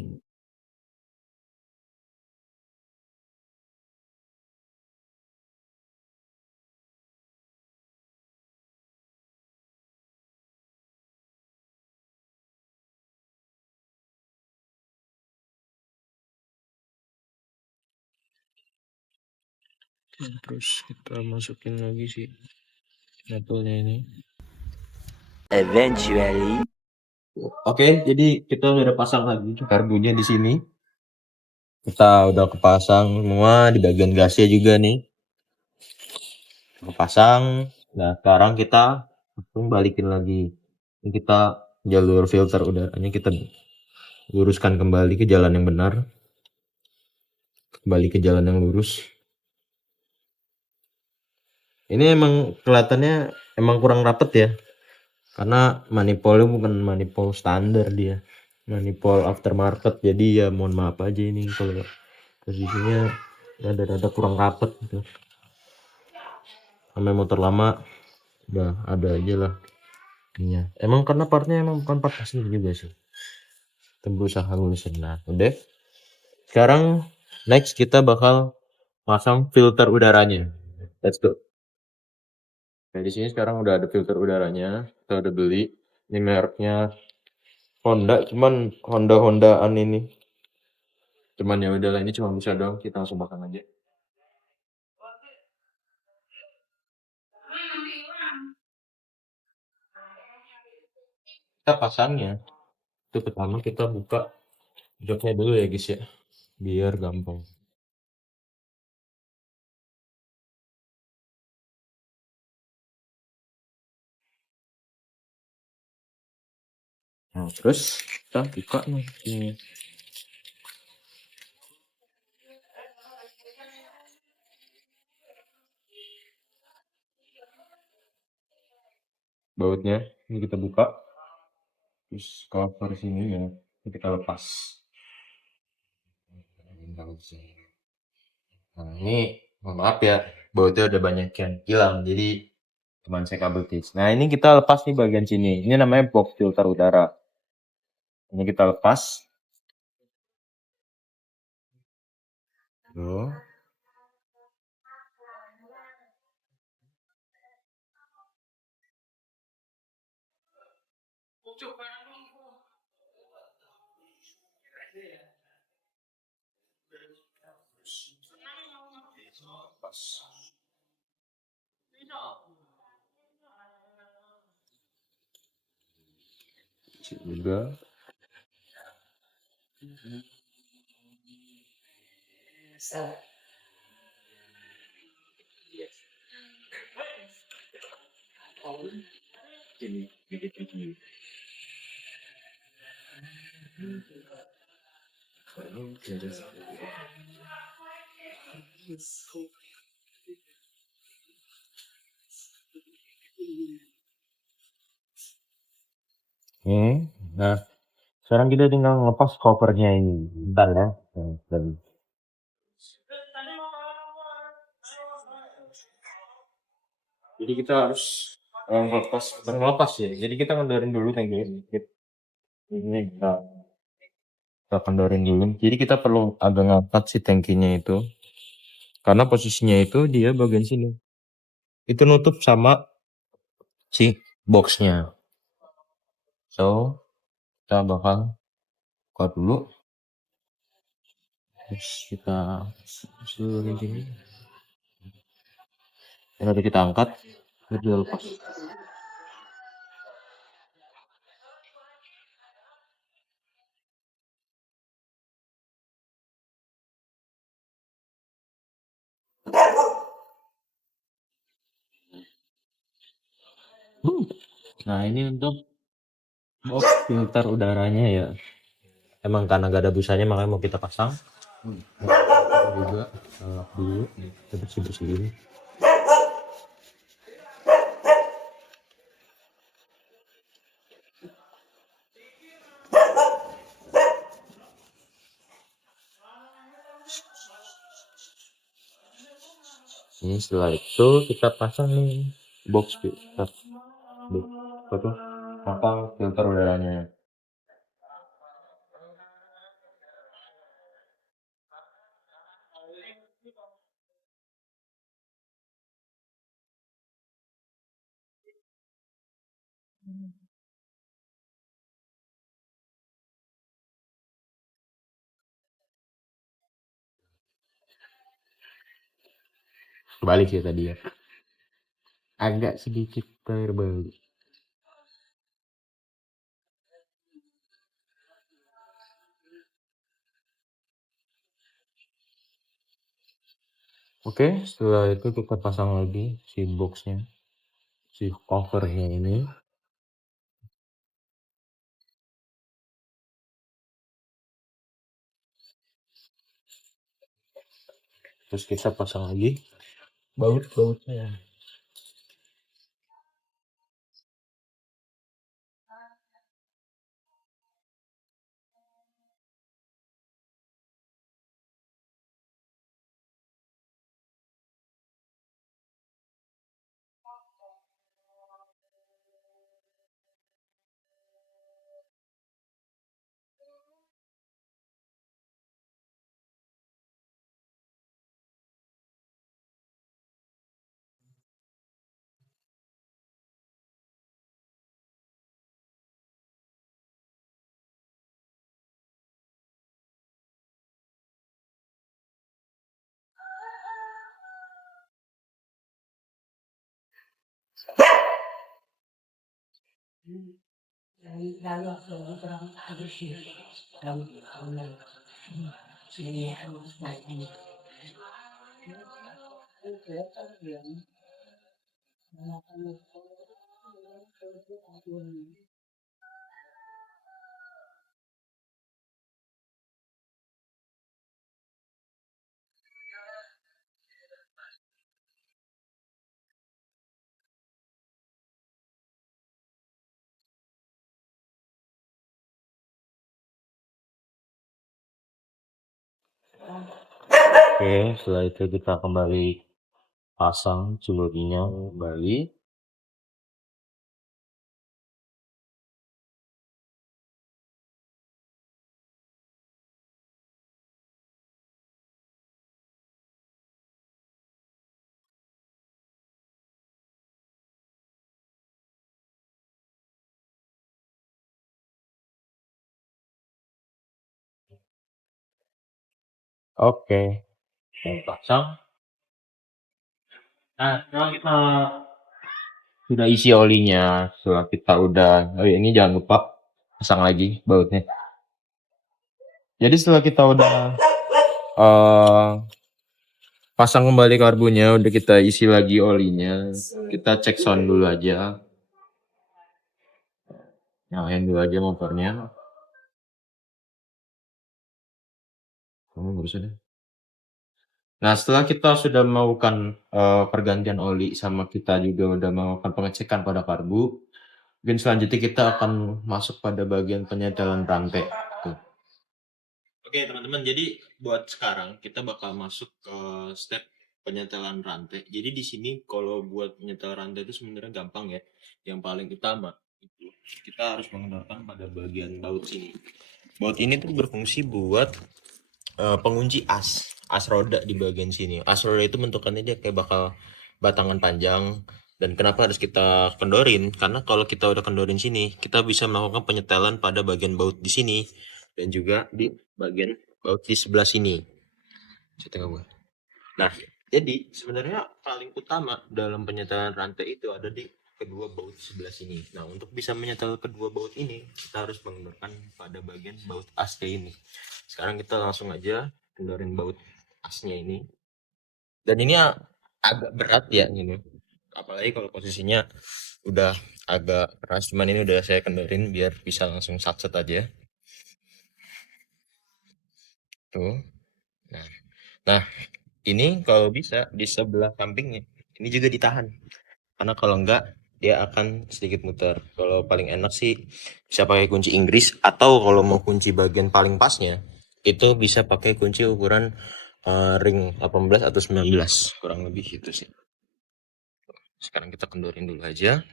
Terus kita masukin lagi si kabelnya ini. Eventually. Oke, jadi kita udah pasang lagi karbunya di sini. Kita udah kepasang semua di bagian gasnya juga nih. Kepasang. Nah, sekarang kita langsung balikin lagi. Ini kita jalur filter udaranya kita luruskan kembali ke jalan yang benar. Kembali ke jalan yang lurus. Ini emang kelihatannya emang kurang rapet ya. Karena manifolnya bukan manipol standar dia. Manipol aftermarket, jadi ya mohon maaf aja ini kalau posisinya rada-rada kurang rapet gitu. Sampai motor lama udah ada aja lah ininya. Emang karena partnya emang bukan part asli juga sih. Kita berusaha ngurusin. Nah, udah. Sekarang next kita bakal pasang filter udaranya. Let's go. Nah, di sini sekarang udah ada filter udaranya. Kita udah beli. Ini mereknya Honda, cuman Honda-Hondaan ini. Cuman ya udahlah, ini cuma bisa doang, kita langsung pasang aja. Kita pasangnya itu pertama kita buka joknya dulu ya guys ya, biar gampang. Nah, terus kita buka nih ini. Bautnya ini kita buka, terus cover sini ya ini kita lepas. Nah, ini mohon maaf ya, bautnya udah banyak yang hilang, jadi teman saya kabel tips. Nah, ini kita lepas nih bagian sini. Ini namanya box filter udara. Ini kita lepas. Tuh. Lepas. Juga. So, Nah, sekarang kita tinggal ngelepas covernya ini. Bentar ya. Nah, dan jadi kita harus melepas ya. Jadi kita ngendorin dulu tangga ini. Ini kita kendorin dulu. Jadi kita perlu agak ngangkat si tangkinya itu. Karena posisinya itu dia bagian sini. Itu nutup sama si boxnya. So, kita bakal buka dulu. Terus kita seluruh sini. Yang udah kita angkat, biar dia lepas. Nah, ini untuk box filter udaranya ya. Emang karena gak ada busanya makanya mau kita pasang. Kita juga lap dulu, kita bersih-bersih dulu. Ini setelah itu kita pasang nih box filter. Apa? Pasang filter udaranya. Balik ya tadi ya. Agak sedikit terbalik. Oke, setelah itu kita pasang lagi si boxnya, si covernya ini. Terus kita pasang lagi baut-bautnya. Lalu aku kurang harus dalam ini harus naik. Oke, setelah itu kita kembali pasang jemurinya kembali. Oke, kita pasang. Nah, sekarang kita sudah isi olinya. Setelah kita udah, oh ya, ini jangan lupa pasang lagi bautnya. Jadi setelah kita udah pasang kembali karbunya, udah kita isi lagi olinya. Kita cek sound dulu aja. Nyalain dulu aja motornya. Kamu nggak usah deh. Nah, setelah kita sudah melakukan pergantian oli sama kita juga udah melakukan pengecekan pada karbu, mungkin selanjutnya kita akan masuk pada bagian penyetelan rantai. Tuh. Oke teman-teman, jadi buat sekarang kita bakal masuk ke step penyetelan rantai. Jadi di sini kalau buat menyetel rantai itu sebenarnya gampang ya. Yang paling utama itu kita harus menggunakan pada bagian baut sini. Baut ini tuh berfungsi buat pengunci as roda di bagian sini. As roda itu bentukannya dia kayak bakal batangan panjang. Dan kenapa harus kita kendorin? Karena kalau kita udah kendorin sini, kita bisa melakukan penyetelan pada bagian baut di sini dan juga di bagian baut di sebelah sini. Nah, jadi sebenarnya paling utama dalam penyetelan rantai itu ada di kedua baut sebelah sini. Nah, untuk bisa menyetel kedua baut ini, kita harus menggunakan pada bagian baut asnya ini. Sekarang kita langsung aja kendorin baut asnya ini. Dan ini agak berat ya ini. Apalagi kalau posisinya udah agak keras, cuman ini udah saya kendorin biar bisa langsung satset aja. Tuh. Nah, ini kalau bisa di sebelah sampingnya, ini juga ditahan. Karena kalau enggak, dia akan sedikit muter. Kalau paling enak sih bisa pakai kunci Inggris, atau kalau mau kunci bagian paling pasnya, itu bisa pakai kunci ukuran ring 18 atau 19, kurang lebih itu sih. Sekarang kita kendorin dulu aja.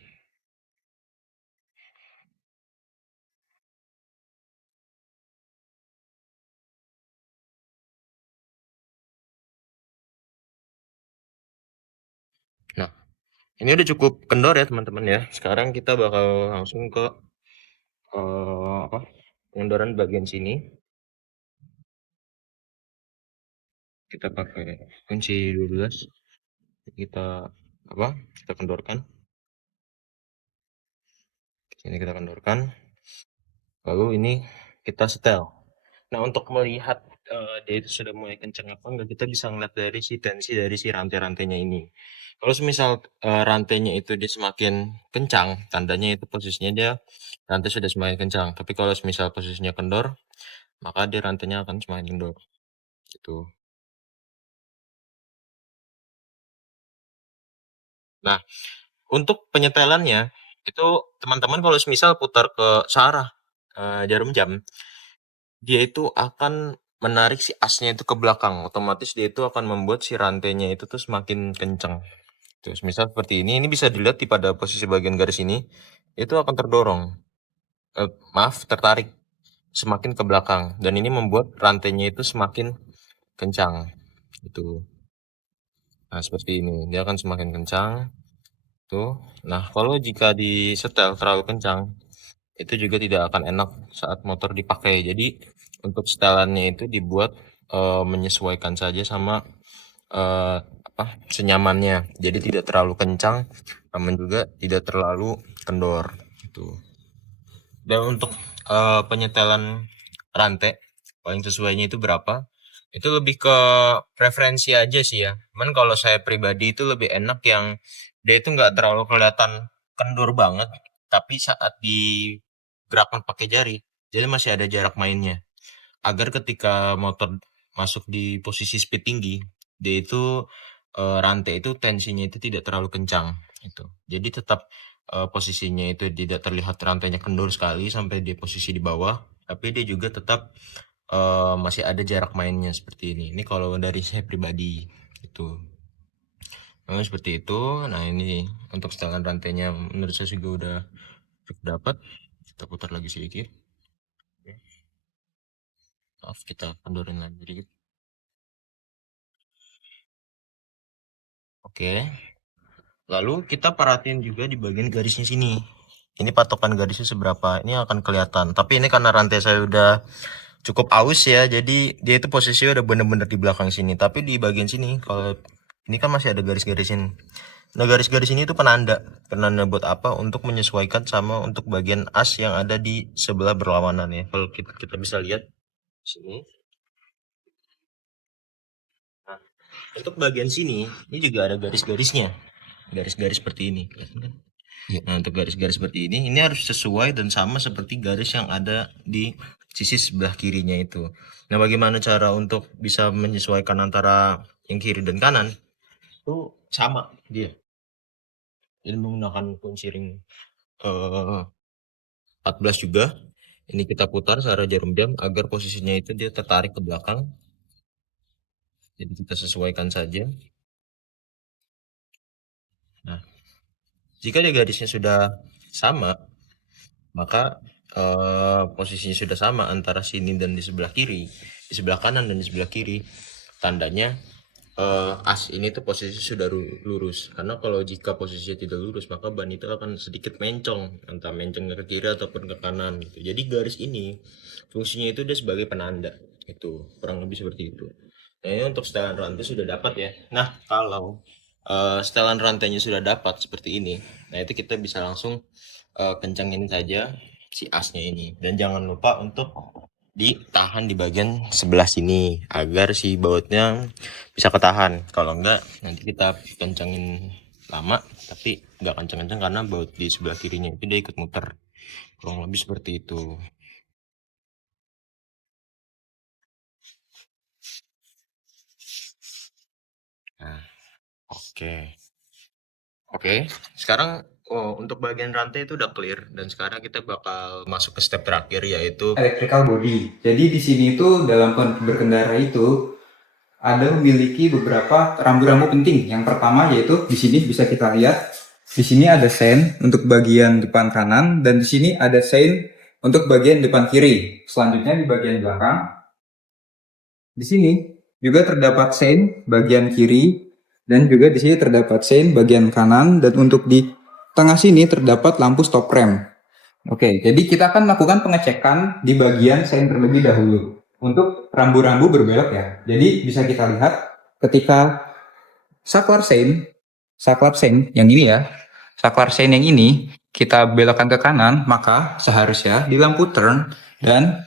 Nah, ini udah cukup kendor ya teman-teman ya. Sekarang kita bakal langsung ke pengendoran bagian sini. Kita pakai kunci 12. Kita kendorkan. Ini kita kendorkan. Lalu ini kita setel. Nah, untuk melihat dia itu sudah mulai kencang apa enggak, kita bisa ngeliat dari si tensi dari si rantai-rantainya ini. Kalau semisal rantainya itu dia semakin kencang, tandanya itu posisinya dia rantai sudah semakin kencang. Tapi kalau semisal posisinya kendor, maka dia rantainya akan semakin kendor. Gitu. Nah, untuk penyetelannya itu teman-teman kalau semisal putar ke searah jarum jam, dia itu akan menarik si asnya itu ke belakang. Otomatis dia itu akan membuat si rantainya itu tuh semakin kencang. Terus misal seperti ini bisa dilihat di pada posisi bagian garis ini, itu akan terdorong. Tertarik semakin ke belakang. Dan ini membuat rantainya itu semakin kencang. Itu. Nah, seperti ini. Dia akan semakin kencang. Tuh. Nah, kalau jika disetel terlalu kencang, itu juga tidak akan enak saat motor dipakai. Jadi untuk setelannya itu dibuat menyesuaikan saja sama senyamannya. Jadi tidak terlalu kencang, namun juga tidak terlalu kendor gitu. Dan untuk penyetelan rantai paling sesuainya itu berapa? Itu lebih ke preferensi aja sih ya. Cuman kalau saya pribadi itu lebih enak yang dia itu nggak terlalu kelihatan kendur banget, tapi saat digerakkan pakai jari, jadi masih ada jarak mainnya. Agar ketika motor masuk di posisi speed tinggi, dia itu rantai itu tensinya itu tidak terlalu kencang gitu. Jadi tetap posisinya itu tidak terlihat rantainya kendur sekali sampai di posisi di bawah, tapi dia juga tetap masih ada jarak mainnya seperti ini. Ini kalau dari saya pribadi gitu. Nah, seperti itu. Nah, ini untuk setelan rantainya menurut saya juga udah cukup dapat. Kita putar lagi sedikit. Maaf, kita kendorin lagi sedikit. Oke. Lalu kita perhatiin juga di bagian garisnya sini. Ini patokan garisnya seberapa? Ini akan kelihatan. Tapi ini karena rantai saya udah cukup aus ya, jadi dia itu posisinya udah bener-bener di belakang sini. Tapi di bagian sini, kalau ini kan masih ada garis-garisin. Nah, garis-garis ini itu penanda. Penanda buat apa? Untuk menyesuaikan sama untuk bagian as yang ada di sebelah berlawanan ya. Kalau kita bisa lihat sini. Nah, untuk bagian sini, ini juga ada garis-garisnya. Garis-garis seperti ini. Nah, untuk garis-garis seperti ini harus sesuai dan sama seperti garis yang ada di sisi sebelah kirinya itu. Nah, bagaimana cara untuk bisa menyesuaikan antara yang kiri dan kanan? Itu sama dia. Jadi menggunakan kunci ring 14 juga. Ini kita putar secara jarum jam agar posisinya itu dia tertarik ke belakang. Jadi kita sesuaikan saja. Nah, jika dia garisnya sudah sama, maka posisinya sudah sama antara sini dan di sebelah kiri, di sebelah kanan dan di sebelah kiri, tandanya as ini tuh posisi sudah lurus. Karena kalau jika posisinya tidak lurus, maka ban itu akan sedikit mencong, entah mencong ke kiri ataupun ke kanan gitu. Jadi garis ini fungsinya itu dia sebagai penanda, itu kurang lebih seperti itu. Nah, ini untuk setelan rantai sudah dapat ya. Nah, kalau setelan rantainya sudah dapat seperti ini, nah itu kita bisa langsung kencangin saja si asnya ini, dan jangan lupa untuk ditahan di bagian sebelah sini agar si bautnya bisa ketahan. Kalau enggak nanti kita kencangin lama tapi enggak kencang-kencang karena baut di sebelah kirinya itu dia ikut muter. Kurang lebih seperti itu. Nah, oke. Sekarang untuk bagian rantai itu udah clear, dan sekarang kita bakal masuk ke step terakhir yaitu Electrical body. Jadi di sini itu dalam berkendara itu ada memiliki beberapa rambu-rambu penting. Yang pertama yaitu di sini bisa kita lihat, di sini ada sein untuk bagian depan kanan dan di sini ada sein untuk bagian depan kiri. Selanjutnya di bagian belakang, di sini juga terdapat sein bagian kiri dan juga di sini terdapat sein bagian kanan, dan untuk di tengah sini terdapat lampu stop rem. Oke, jadi kita akan melakukan pengecekan di bagian sein terlebih dahulu untuk rambu-rambu berbelok ya. Jadi bisa kita lihat ketika saklar sein yang ini ya, saklar sein yang ini kita belokkan ke kanan, maka seharusnya di lampu turn dan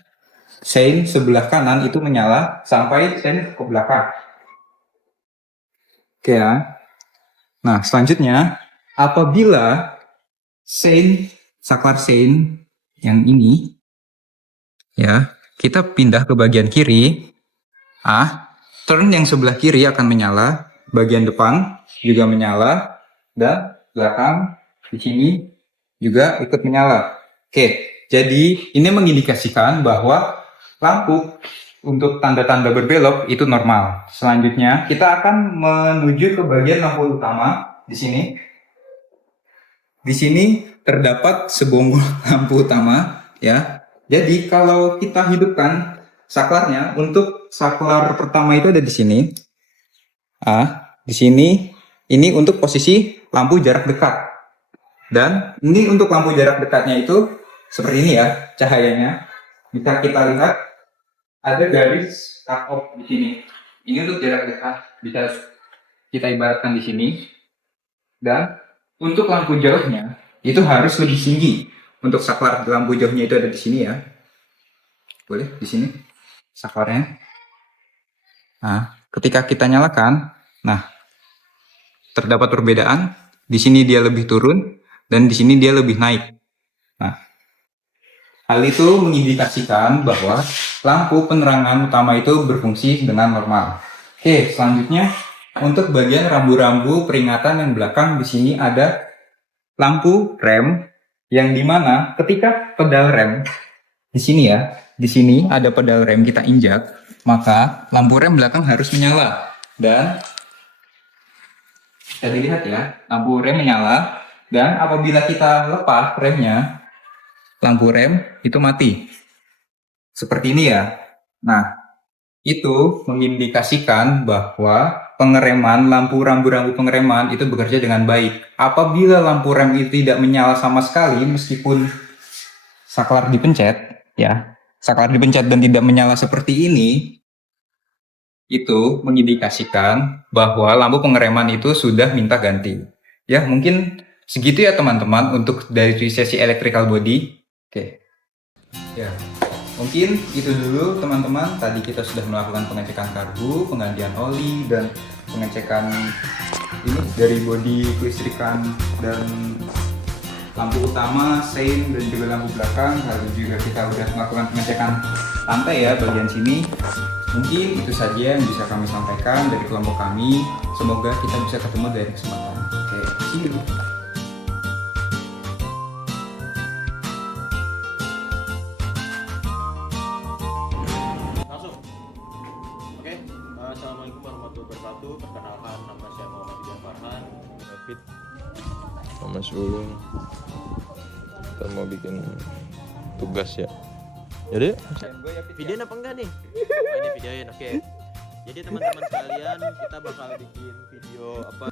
sein sebelah kanan itu menyala sampai sein ke belakang. Oke ya. Nah, selanjutnya apabila saklar sein yang ini ya, kita pindah ke bagian kiri, turn yang sebelah kiri akan menyala, bagian depan juga menyala, dan belakang di sini juga ikut menyala. Oke, jadi ini mengindikasikan bahwa lampu untuk tanda-tanda berbelok itu normal. Selanjutnya kita akan menuju ke bagian lampu utama di sini. Di sini terdapat sebonggol lampu utama ya. Jadi kalau kita hidupkan saklarnya, untuk saklar pertama itu ada di sini. Di sini ini untuk posisi lampu jarak dekat. Dan ini untuk lampu jarak dekatnya itu seperti ini ya cahayanya. Bisa kita lihat ada garis cut off di sini. Ini untuk jarak dekat. Bisa kita ibaratkan di sini. Dan untuk lampu jauhnya itu harus lebih tinggi. Untuk saklar lampu jauhnya itu ada di sini ya. Boleh di sini saklarnya. Nah, ketika kita nyalakan, nah terdapat perbedaan. Di sini dia lebih turun dan di sini dia lebih naik. Nah, hal itu mengindikasikan bahwa lampu penerangan utama itu berfungsi dengan normal. Oke, selanjutnya untuk bagian rambu-rambu peringatan yang belakang di sini ada lampu rem yang dimana ketika pedal rem di sini ya, di sini ada pedal rem kita injak, maka lampu rem belakang harus menyala dan bisa dilihat ya, lampu rem menyala dan apabila kita lepas remnya, lampu rem itu mati. Seperti ini ya. Nah, itu mengindikasikan bahwa pengereman, rambu-rambu pengereman itu bekerja dengan baik. Apabila lampu rem itu tidak menyala sama sekali meskipun saklar dipencet, ya, saklar dipencet dan tidak menyala seperti ini, itu mengindikasikan bahwa lampu pengereman itu sudah minta ganti. Ya, mungkin segitu ya teman-teman untuk dari sesi electrical body. Oke. Ya. Mungkin itu dulu teman-teman. Tadi kita sudah melakukan pengecekan karbu, penggantian oli dan pengecekan ini dari bodi kelistrikan dan lampu utama, sein dan juga lampu belakang. Lalu juga kita sudah melakukan pengecekan lantai ya bagian sini. Mungkin itu saja yang bisa kami sampaikan dari kelompok kami. Semoga kita bisa ketemu dari kesempatan. Oke, see you. Langsung. Oke, assalamualaikum warahmatullahi wabarakatuh. Perkenalkan, nama saya Muhammad Ijan Farhan. David sama Sulung, kita mau bikin tugas ya. Jadi Videoin apa enggak nih? Oh, ini videoin, oke. Jadi teman-teman sekalian, kita bakal bikin video apa?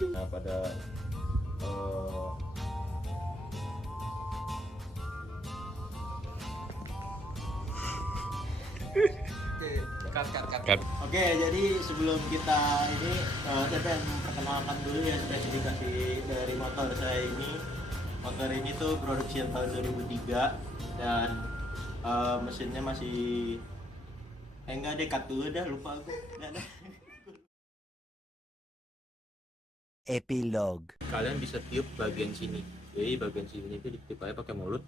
Nah, pada Oke, jadi sebelum kita ini saya pengen perkenalkan dulu ya spesifikasi dari motor saya ini. Motor ini tuh produksi tahun 2003 dan mesinnya masih enggak deh, cut dulu dah, lupa aku. Enggak dah. Epilogue. Kalian bisa tiup bagian sini. Jadi bagian sini itu ditiup aja pakai mulut.